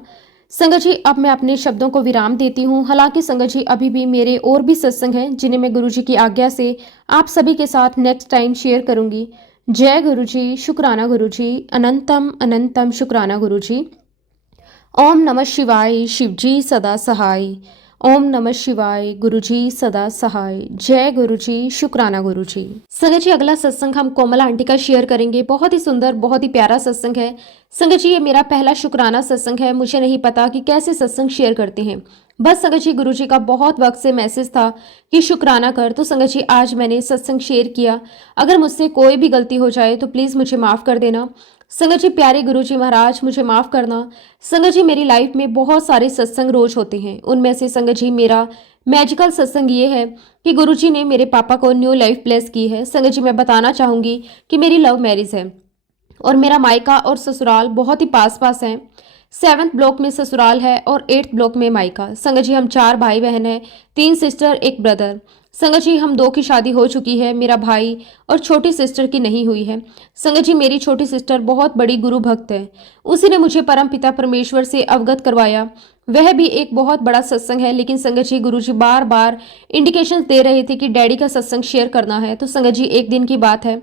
संगत जी, अब मैं अपने शब्दों को विराम देती हूँ। हालांकि संगत जी, अभी भी मेरे और भी सत्संग हैं जिन्हें मैं गुरुजी की आज्ञा से आप सभी के साथ नेक्स्ट टाइम शेयर करूंगी। जय गुरुजी, शुक्राना गुरुजी, अनंतम अनंतम शुक्राना गुरुजी। ओम नमः शिवाय, शिवजी सदा सहाय। ओम नमः शिवाय, गुरुजी सदा सहाय। जय गुरुजी, शुक्राना गुरुजी। संगत जी, अगला सत्संग हम कोमला आंटी का शेयर करेंगे। बहुत ही सुंदर, बहुत ही प्यारा सत्संग है। संगत जी, ये मेरा पहला शुक्राना सत्संग है। मुझे नहीं पता कि कैसे सत्संग शेयर करते हैं। बस संगत जी, गुरुजी का बहुत वक्त से मैसेज था कि शुक्राना कर, तो संगत जी आज मैंने सत्संग शेयर किया। अगर मुझसे कोई भी गलती हो जाए तो प्लीज़ मुझे माफ़ कर देना। संगत जी, प्यारे गुरुजी महाराज, मुझे माफ़ करना। संगत जी, मेरी लाइफ में बहुत सारे सत्संग रोज होते हैं। उनमें से संगत जी मेरा मैजिकल सत्संग ये है कि गुरुजी ने मेरे पापा को न्यू लाइफ ब्लेस की है। संगत जी, मैं बताना चाहूँगी कि मेरी लव मैरिज है और मेरा मायका और ससुराल बहुत ही पास पास हैं। 7th ब्लॉक में ससुराल है और 8th ब्लॉक में मायका। संगत जी, हम 4 भाई बहन हैं, 3 सिस्टर 1 ब्रदर। संगत जी, हम 2 की शादी हो चुकी है। मेरा भाई और छोटी सिस्टर की नहीं हुई है। संगत जी, मेरी छोटी सिस्टर बहुत बड़ी गुरु भक्त है। उसी ने मुझे परम पिता परमेश्वर से अवगत करवाया। वह भी एक बहुत बड़ा सत्संग है। लेकिन संगत जी, गुरुजी बार बार इंडिकेशंस दे रहे थे कि डैडी का सत्संग शेयर करना है। तो संगत जी, एक दिन की बात है,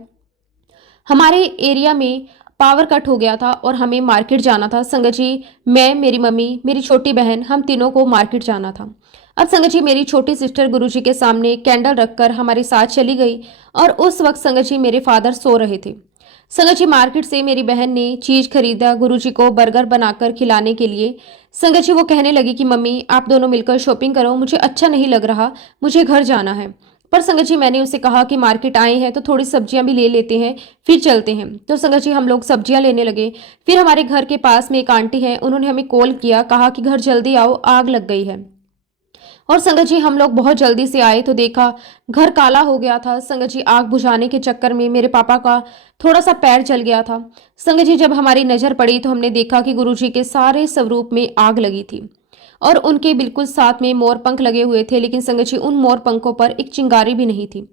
हमारे एरिया में पावर कट हो गया था और हमें मार्केट जाना था। संगत जी, मैं, मेरी मम्मी, मेरी छोटी बहन, हम तीनों को मार्केट जाना था। अब संगत जी, मेरी छोटी सिस्टर गुरुजी के सामने कैंडल रखकर हमारे साथ चली गई और उस वक्त संगत जी मेरे फादर सो रहे थे। संगत जी, मार्केट से मेरी बहन ने चीज खरीदा गुरुजी को बर्गर बनाकर खिलाने के लिए। संगत जी, वो कहने लगी कि मम्मी आप दोनों मिलकर शॉपिंग करो, मुझे अच्छा नहीं लग रहा, मुझे घर जाना है। पर संगत जी, मैंने उसे कहा कि मार्केट आए हैं तो थोड़ी सब्जियां भी ले लेते हैं, फिर चलते हैं। तो संगत जी, हम लोग सब्जियां लेने लगे। फिर हमारे घर के पास में एक आंटी है, उन्होंने हमें कॉल किया, कहा कि घर जल्दी आओ, आग लग गई है। और संगत जी, हम लोग बहुत जल्दी से आए तो देखा घर काला हो गया था। संगत जी, आग बुझाने के चक्कर में मेरे पापा का थोड़ा सा पैर जल गया था। संगत जी, जब हमारी नजर पड़ी तो हमने देखा कि गुरुजी के सारे स्वरूप में आग लगी थी और उनके बिल्कुल साथ में मोर पंख लगे हुए थे, लेकिन संगत जी उन मोर पंखों पर एक चिंगारी भी नहीं थी।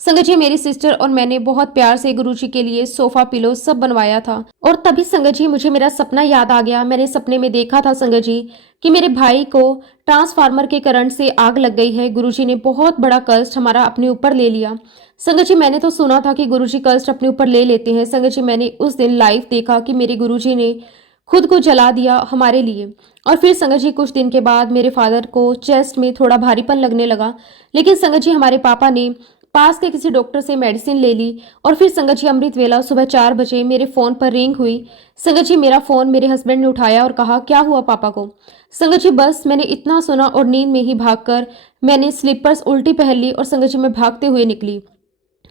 संगत जी मेरी सिस्टर और मैंने बहुत प्यार से गुरुजी के लिए सोफा पिलो सब बनवाया था। और तभी संगत जी मुझे मेरा सपना याद आ गया। मैंने सपने में देखा था संगत जी कि मेरे भाई को ट्रांसफार्मर के करंट से आग लग गई है। गुरुजी ने बहुत बड़ा कष्ट हमारा अपने ऊपर ले लिया। संगत जी मैंने तो सुना था कि गुरुजी कष्ट अपने ऊपर ले लेते हैं। संगत जी मैंने उस दिन लाइव देखा कि मेरे गुरुजी ने खुद को जला दिया हमारे लिए। और फिर संगत जी कुछ दिन के बाद मेरे फादर को चेस्ट में थोड़ा भारीपन लगने लगा, लेकिन संगत जी हमारे पापा ने पास के किसी डॉक्टर से मेडिसिन ले ली। और फिर संगत जी अमृत वेला सुबह 4 बजे मेरे फोन पर रिंग हुई। संगत जी मेरा फोन मेरे हस्बैंड ने उठाया और कहा क्या हुआ पापा को। संगत जी बस मैंने इतना सुना और नींद में ही भागकर मैंने स्लीपर्स उल्टी पहन ली और संगत जी मैं भागते हुए निकली।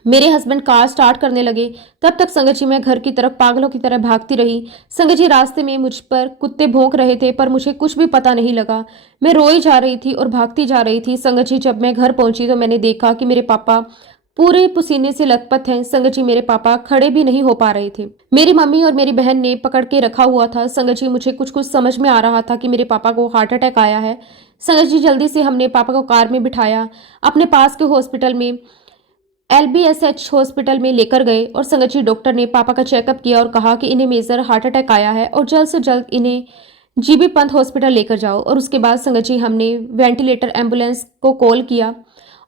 मेरे हस्बैंड कार स्टार्ट करने लगे, तब तक संगत जी मैं घर की तरफ पागलों की तरह भागती रही। संगत जी रास्ते में मुझ पर कुत्ते भौंक रहे थे, पर मुझे कुछ भी पता नहीं लगा। मैं रोई जा रही थी और भागती जा रही थी। संगत जी जब मैं घर पहुंची तो मैंने देखा कि मेरे पापा पूरे पसीने से लथपथ हैं। संगत जी मेरे पापा खड़े भी नहीं हो पा रहे थे। मेरी मम्मी और मेरी बहन ने पकड़ के रखा हुआ था। संगत जी मुझे कुछ कुछ समझ में आ रहा था कि मेरे पापा को हार्ट अटैक आया है। संगत जी जल्दी से हमने पापा को कार में बिठाया, अपने पास के हॉस्पिटल में LBSH हॉस्पिटल में लेकर गए। और संगत जी डॉक्टर ने पापा का चेकअप किया और कहा कि इन्हें मेजर हार्ट अटैक आया है और जल्द से जल्द इन्हें जीबी पंत हॉस्पिटल लेकर जाओ। और उसके बाद संगत जी हमने वेंटिलेटर एम्बुलेंस को कॉल किया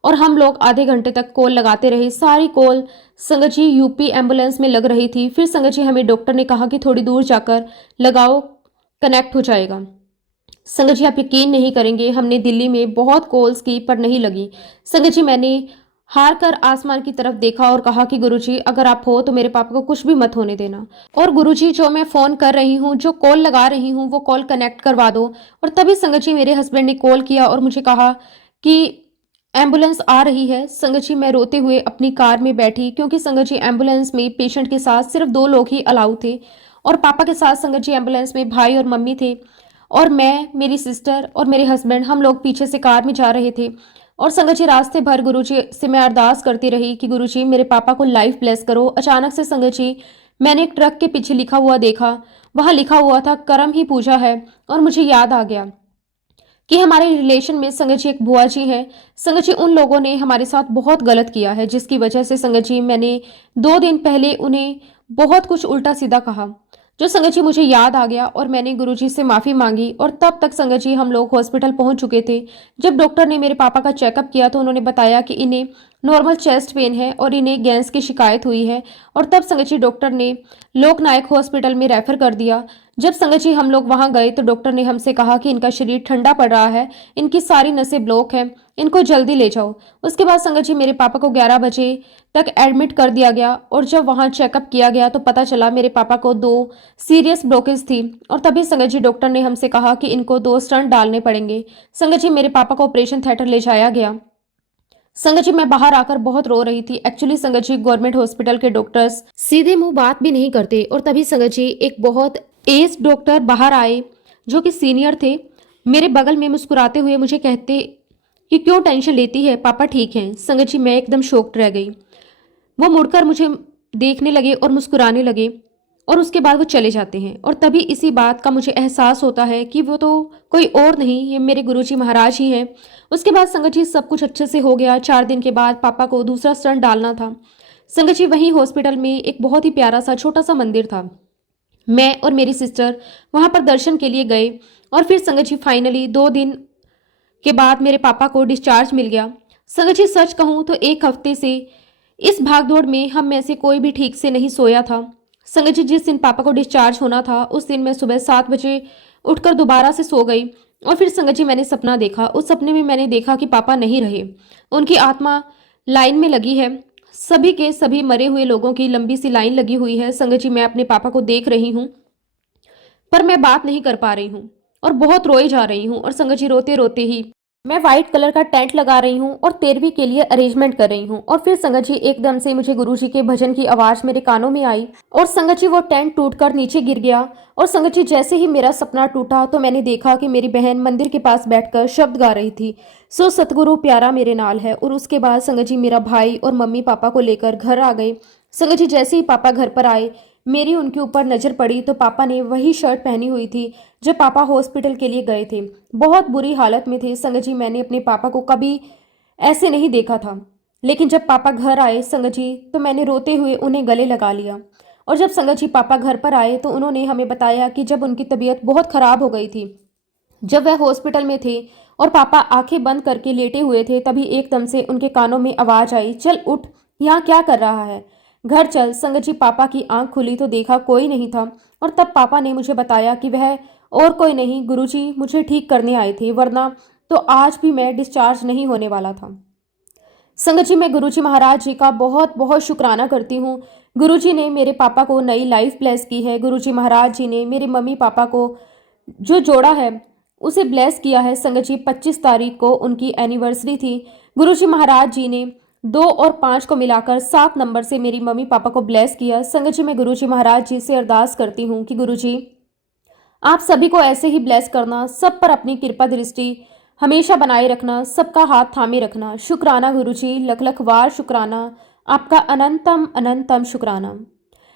और हम लोग आधे घंटे तक कॉल लगाते रहे। सारी कॉल संगत जी यूपी एम्बुलेंस में लग रही थी। फिर संगत जी हमें डॉक्टर ने कहा कि थोड़ी दूर जाकर लगाओ, कनेक्ट हो जाएगा। संगत जी आप यकीन नहीं करेंगे, हमने दिल्ली में बहुत कॉल्स की पर नहीं लगी। संगत जी मैंने हार कर आसमान की तरफ देखा और कहा कि गुरुजी अगर आप हो तो मेरे पापा को कुछ भी मत होने देना। और गुरुजी जो मैं फोन कर रही हूँ, जो कॉल लगा रही हूँ, वो कॉल कनेक्ट करवा दो। और तभी संगत जी मेरे हस्बैंड ने कॉल किया और मुझे कहा कि एम्बुलेंस आ रही है। संगत जी मैं रोते हुए अपनी कार में बैठी, क्योंकि संगत जी एम्बुलेंस में पेशेंट के साथ सिर्फ 2 लोग ही अलाउ थे। और पापा के साथ संगत जी एम्बुलेंस में भाई और मम्मी थे, और मैं, मेरी सिस्टर और मेरे हस्बैंड, हम लोग पीछे से कार में जा रहे थे। और संगत जी रास्ते भर गुरुजी से मैं अरदास करती रही कि गुरुजी मेरे पापा को लाइफ ब्लेस करो। अचानक से संगत जी मैंने एक ट्रक के पीछे लिखा हुआ देखा। वहां लिखा हुआ था करम ही पूजा है। और मुझे याद आ गया कि हमारे रिलेशन में संगत जी एक बुआ जी हैं। संगत जी उन लोगों ने हमारे साथ बहुत गलत किया है, जिसकी वजह से संगत जी मैंने 2 दिन पहले उन्हें बहुत कुछ उल्टा सीधा कहा, जो संगत जी मुझे याद आ गया। और मैंने गुरुजी से माफी मांगी। और तब तक संगत जी हम लोग हॉस्पिटल पहुंच चुके थे। जब डॉक्टर ने मेरे पापा का चेकअप किया तो उन्होंने बताया कि इन्हें नॉर्मल चेस्ट पेन है और इन्हें गैस की शिकायत हुई है। और तब संगत जी डॉक्टर ने लोकनायक हॉस्पिटल में रेफर कर दिया। जब संगत जी हम लोग वहां गए तो डॉक्टर ने हमसे कहा कि इनका शरीर ठंडा पड़ रहा है, इनकी सारी नसें ब्लॉक हैं, इनको जल्दी ले जाओ। उसके बाद संगत जी मेरे पापा को 11 बजे तक एडमिट कर दिया गया। और जब वहां चेकअप किया गया तो पता चला मेरे पापा को 2 सीरियस ब्लॉकेज थी। और तभी संगत जी डॉक्टर ने हमसे कहा कि इनको 2 स्टंट डालने पड़ेंगे। संगत जी मेरे पापा को ऑपरेशन थिएटर ले जाया गया। संगत जी मैं बाहर आकर बहुत रो रही थी। एक्चुअली संगत जी गवर्नमेंट हॉस्पिटल के डॉक्टर्स सीधे मुंह बात भी नहीं करते। और तभी संगत जी एक बहुत एज डॉक्टर बाहर आए, जो कि सीनियर थे। मेरे बगल में मुस्कुराते हुए मुझे कहते कि क्यों टेंशन लेती है, पापा ठीक हैं। संगत जी मैं एकदम शॉक्ड रह गई। वो मुड़कर मुझे देखने लगे और मुस्कुराने लगे, और उसके बाद वो चले जाते हैं। और तभी इसी बात का मुझे एहसास होता है कि वो तो कोई और नहीं, ये मेरे गुरुजी महाराज ही हैं। उसके बाद संगत जी सब कुछ अच्छे से हो गया। 4 दिन के बाद पापा को दूसरा स्टंट डालना था। संगत जी वहीं हॉस्पिटल में एक बहुत ही प्यारा सा छोटा सा मंदिर था। मैं और मेरी सिस्टर वहां पर दर्शन के लिए गए। और फिर संगत जी फाइनली 2 दिन के बाद मेरे पापा को डिस्चार्ज मिल गया। संगत जी सच कहूं तो 1 हफ्ते से इस भागदौड़ में हम में से कोई भी ठीक से नहीं सोया था। संगत जी जिस दिन पापा को डिस्चार्ज होना था उस दिन मैं सुबह 7 बजे उठकर दोबारा से सो गई। और फिर संगत जी मैंने सपना देखा। उस सपने में मैंने देखा कि पापा नहीं रहे, उनकी आत्मा लाइन में लगी है। सभी के सभी मरे हुए लोगों की लंबी सी लाइन लगी हुई है। संगत जी मैं अपने पापा को देख रही हूँ, पर मैं बात नहीं कर पा रही हूँ और बहुत रोई जा रही हूँ। और संगत जी रोते रोते ही मैं व्हाइट कलर का टेंट लगा रही हूँ और 13वीं के लिए अरेंजमेंट कर रही हूँ। और फिर संगत जी एकदम से मुझे गुरुजी के भजन की आवाज मेरे कानों में आई और संगत जी वो टेंट टूटकर नीचे गिर गया। और संगत जी जैसे ही मेरा सपना टूटा तो मैंने देखा कि मेरी बहन मंदिर के पास बैठकर शब्द गा रही थी, सो सतगुरु प्यारा मेरे नाल है। और उसके बाद संगत जी मेरा भाई और मम्मी पापा को लेकर घर आ गए। संगत जी जैसे ही पापा घर पर आए मेरी उनके ऊपर नज़र पड़ी तो पापा ने वही शर्ट पहनी हुई थी जब पापा हॉस्पिटल के लिए गए थे। बहुत बुरी हालत में थे संगत जी। मैंने अपने पापा को कभी ऐसे नहीं देखा था, लेकिन जब पापा घर आए संगत जी तो मैंने रोते हुए उन्हें गले लगा लिया। और जब संगत जी पापा घर पर आए तो उन्होंने हमें बताया कि जब उनकी तबीयत बहुत ख़राब हो गई थी, जब वह हॉस्पिटल में थे और पापा आंखें बंद करके लेटे हुए थे, तभी एकदम से उनके कानों में आवाज़ आई, चल उठ, यहाँ क्या कर रहा है, घर चल। संगत जी पापा की आंख खुली तो देखा कोई नहीं था, और तब पापा ने मुझे बताया कि वह और कोई नहीं, गुरुजी मुझे ठीक करने आए थे, वरना तो आज भी मैं डिस्चार्ज नहीं होने वाला था। संगत जी मैं गुरुजी महाराज जी का बहुत बहुत शुक्राना करती हूँ। गुरुजी ने मेरे पापा को नई लाइफ ब्लेस की है। गुरुजी महाराज जी ने मेरे मम्मी पापा को जो जोड़ा है उसे ब्लेस किया है। संगत जी 25 तारीख को उनकी एनिवर्सरी थी। गुरुजी महाराज जी ने 2 और 5 को मिलाकर 7 नंबर से मेरी मम्मी पापा को ब्लेस किया। संगत जी मैं गुरुजी महाराज जी से अरदास करती हूँ कि गुरुजी आप सभी को ऐसे ही ब्लेस करना, सब पर अपनी कृपा दृष्टि हमेशा बनाए रखना, सबका हाथ थामे रखना। शुक्राना गुरुजी, लख लख वार शुक्राना, आपका अनंतम अनंतम शुक्राना।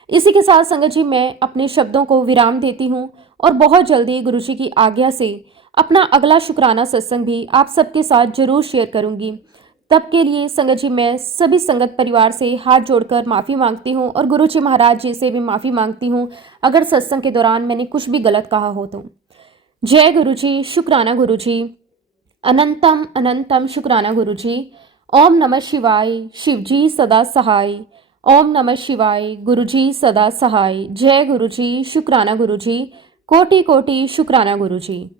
इसी के साथ संगत जी मैं अपने शब्दों को विराम देती हूँ और बहुत जल्दी गुरुजी की आज्ञा से अपना अगला शुक्राना सत्संग भी आप सबके साथ जरूर शेयर करूंगी। तब के लिए संगत जी मैं सभी संगत परिवार से हाथ जोड़कर माफ़ी मांगती हूँ और गुरुजी महाराज जी से भी माफ़ी मांगती हूँ अगर सत्संग के दौरान मैंने कुछ भी गलत कहा हो तो। जय गुरुजी, शुक्राना गुरुजी, अनंतम अनंतम शुक्राना गुरुजी। ओम नमः शिवाय, शिवजी सदा सहाय। ओम नमः शिवाय, गुरुजी सदा सहाय। जय गुरुजी, शुक्राना गुरुजी, कोटि कोटि शुक्राना गुरुजी।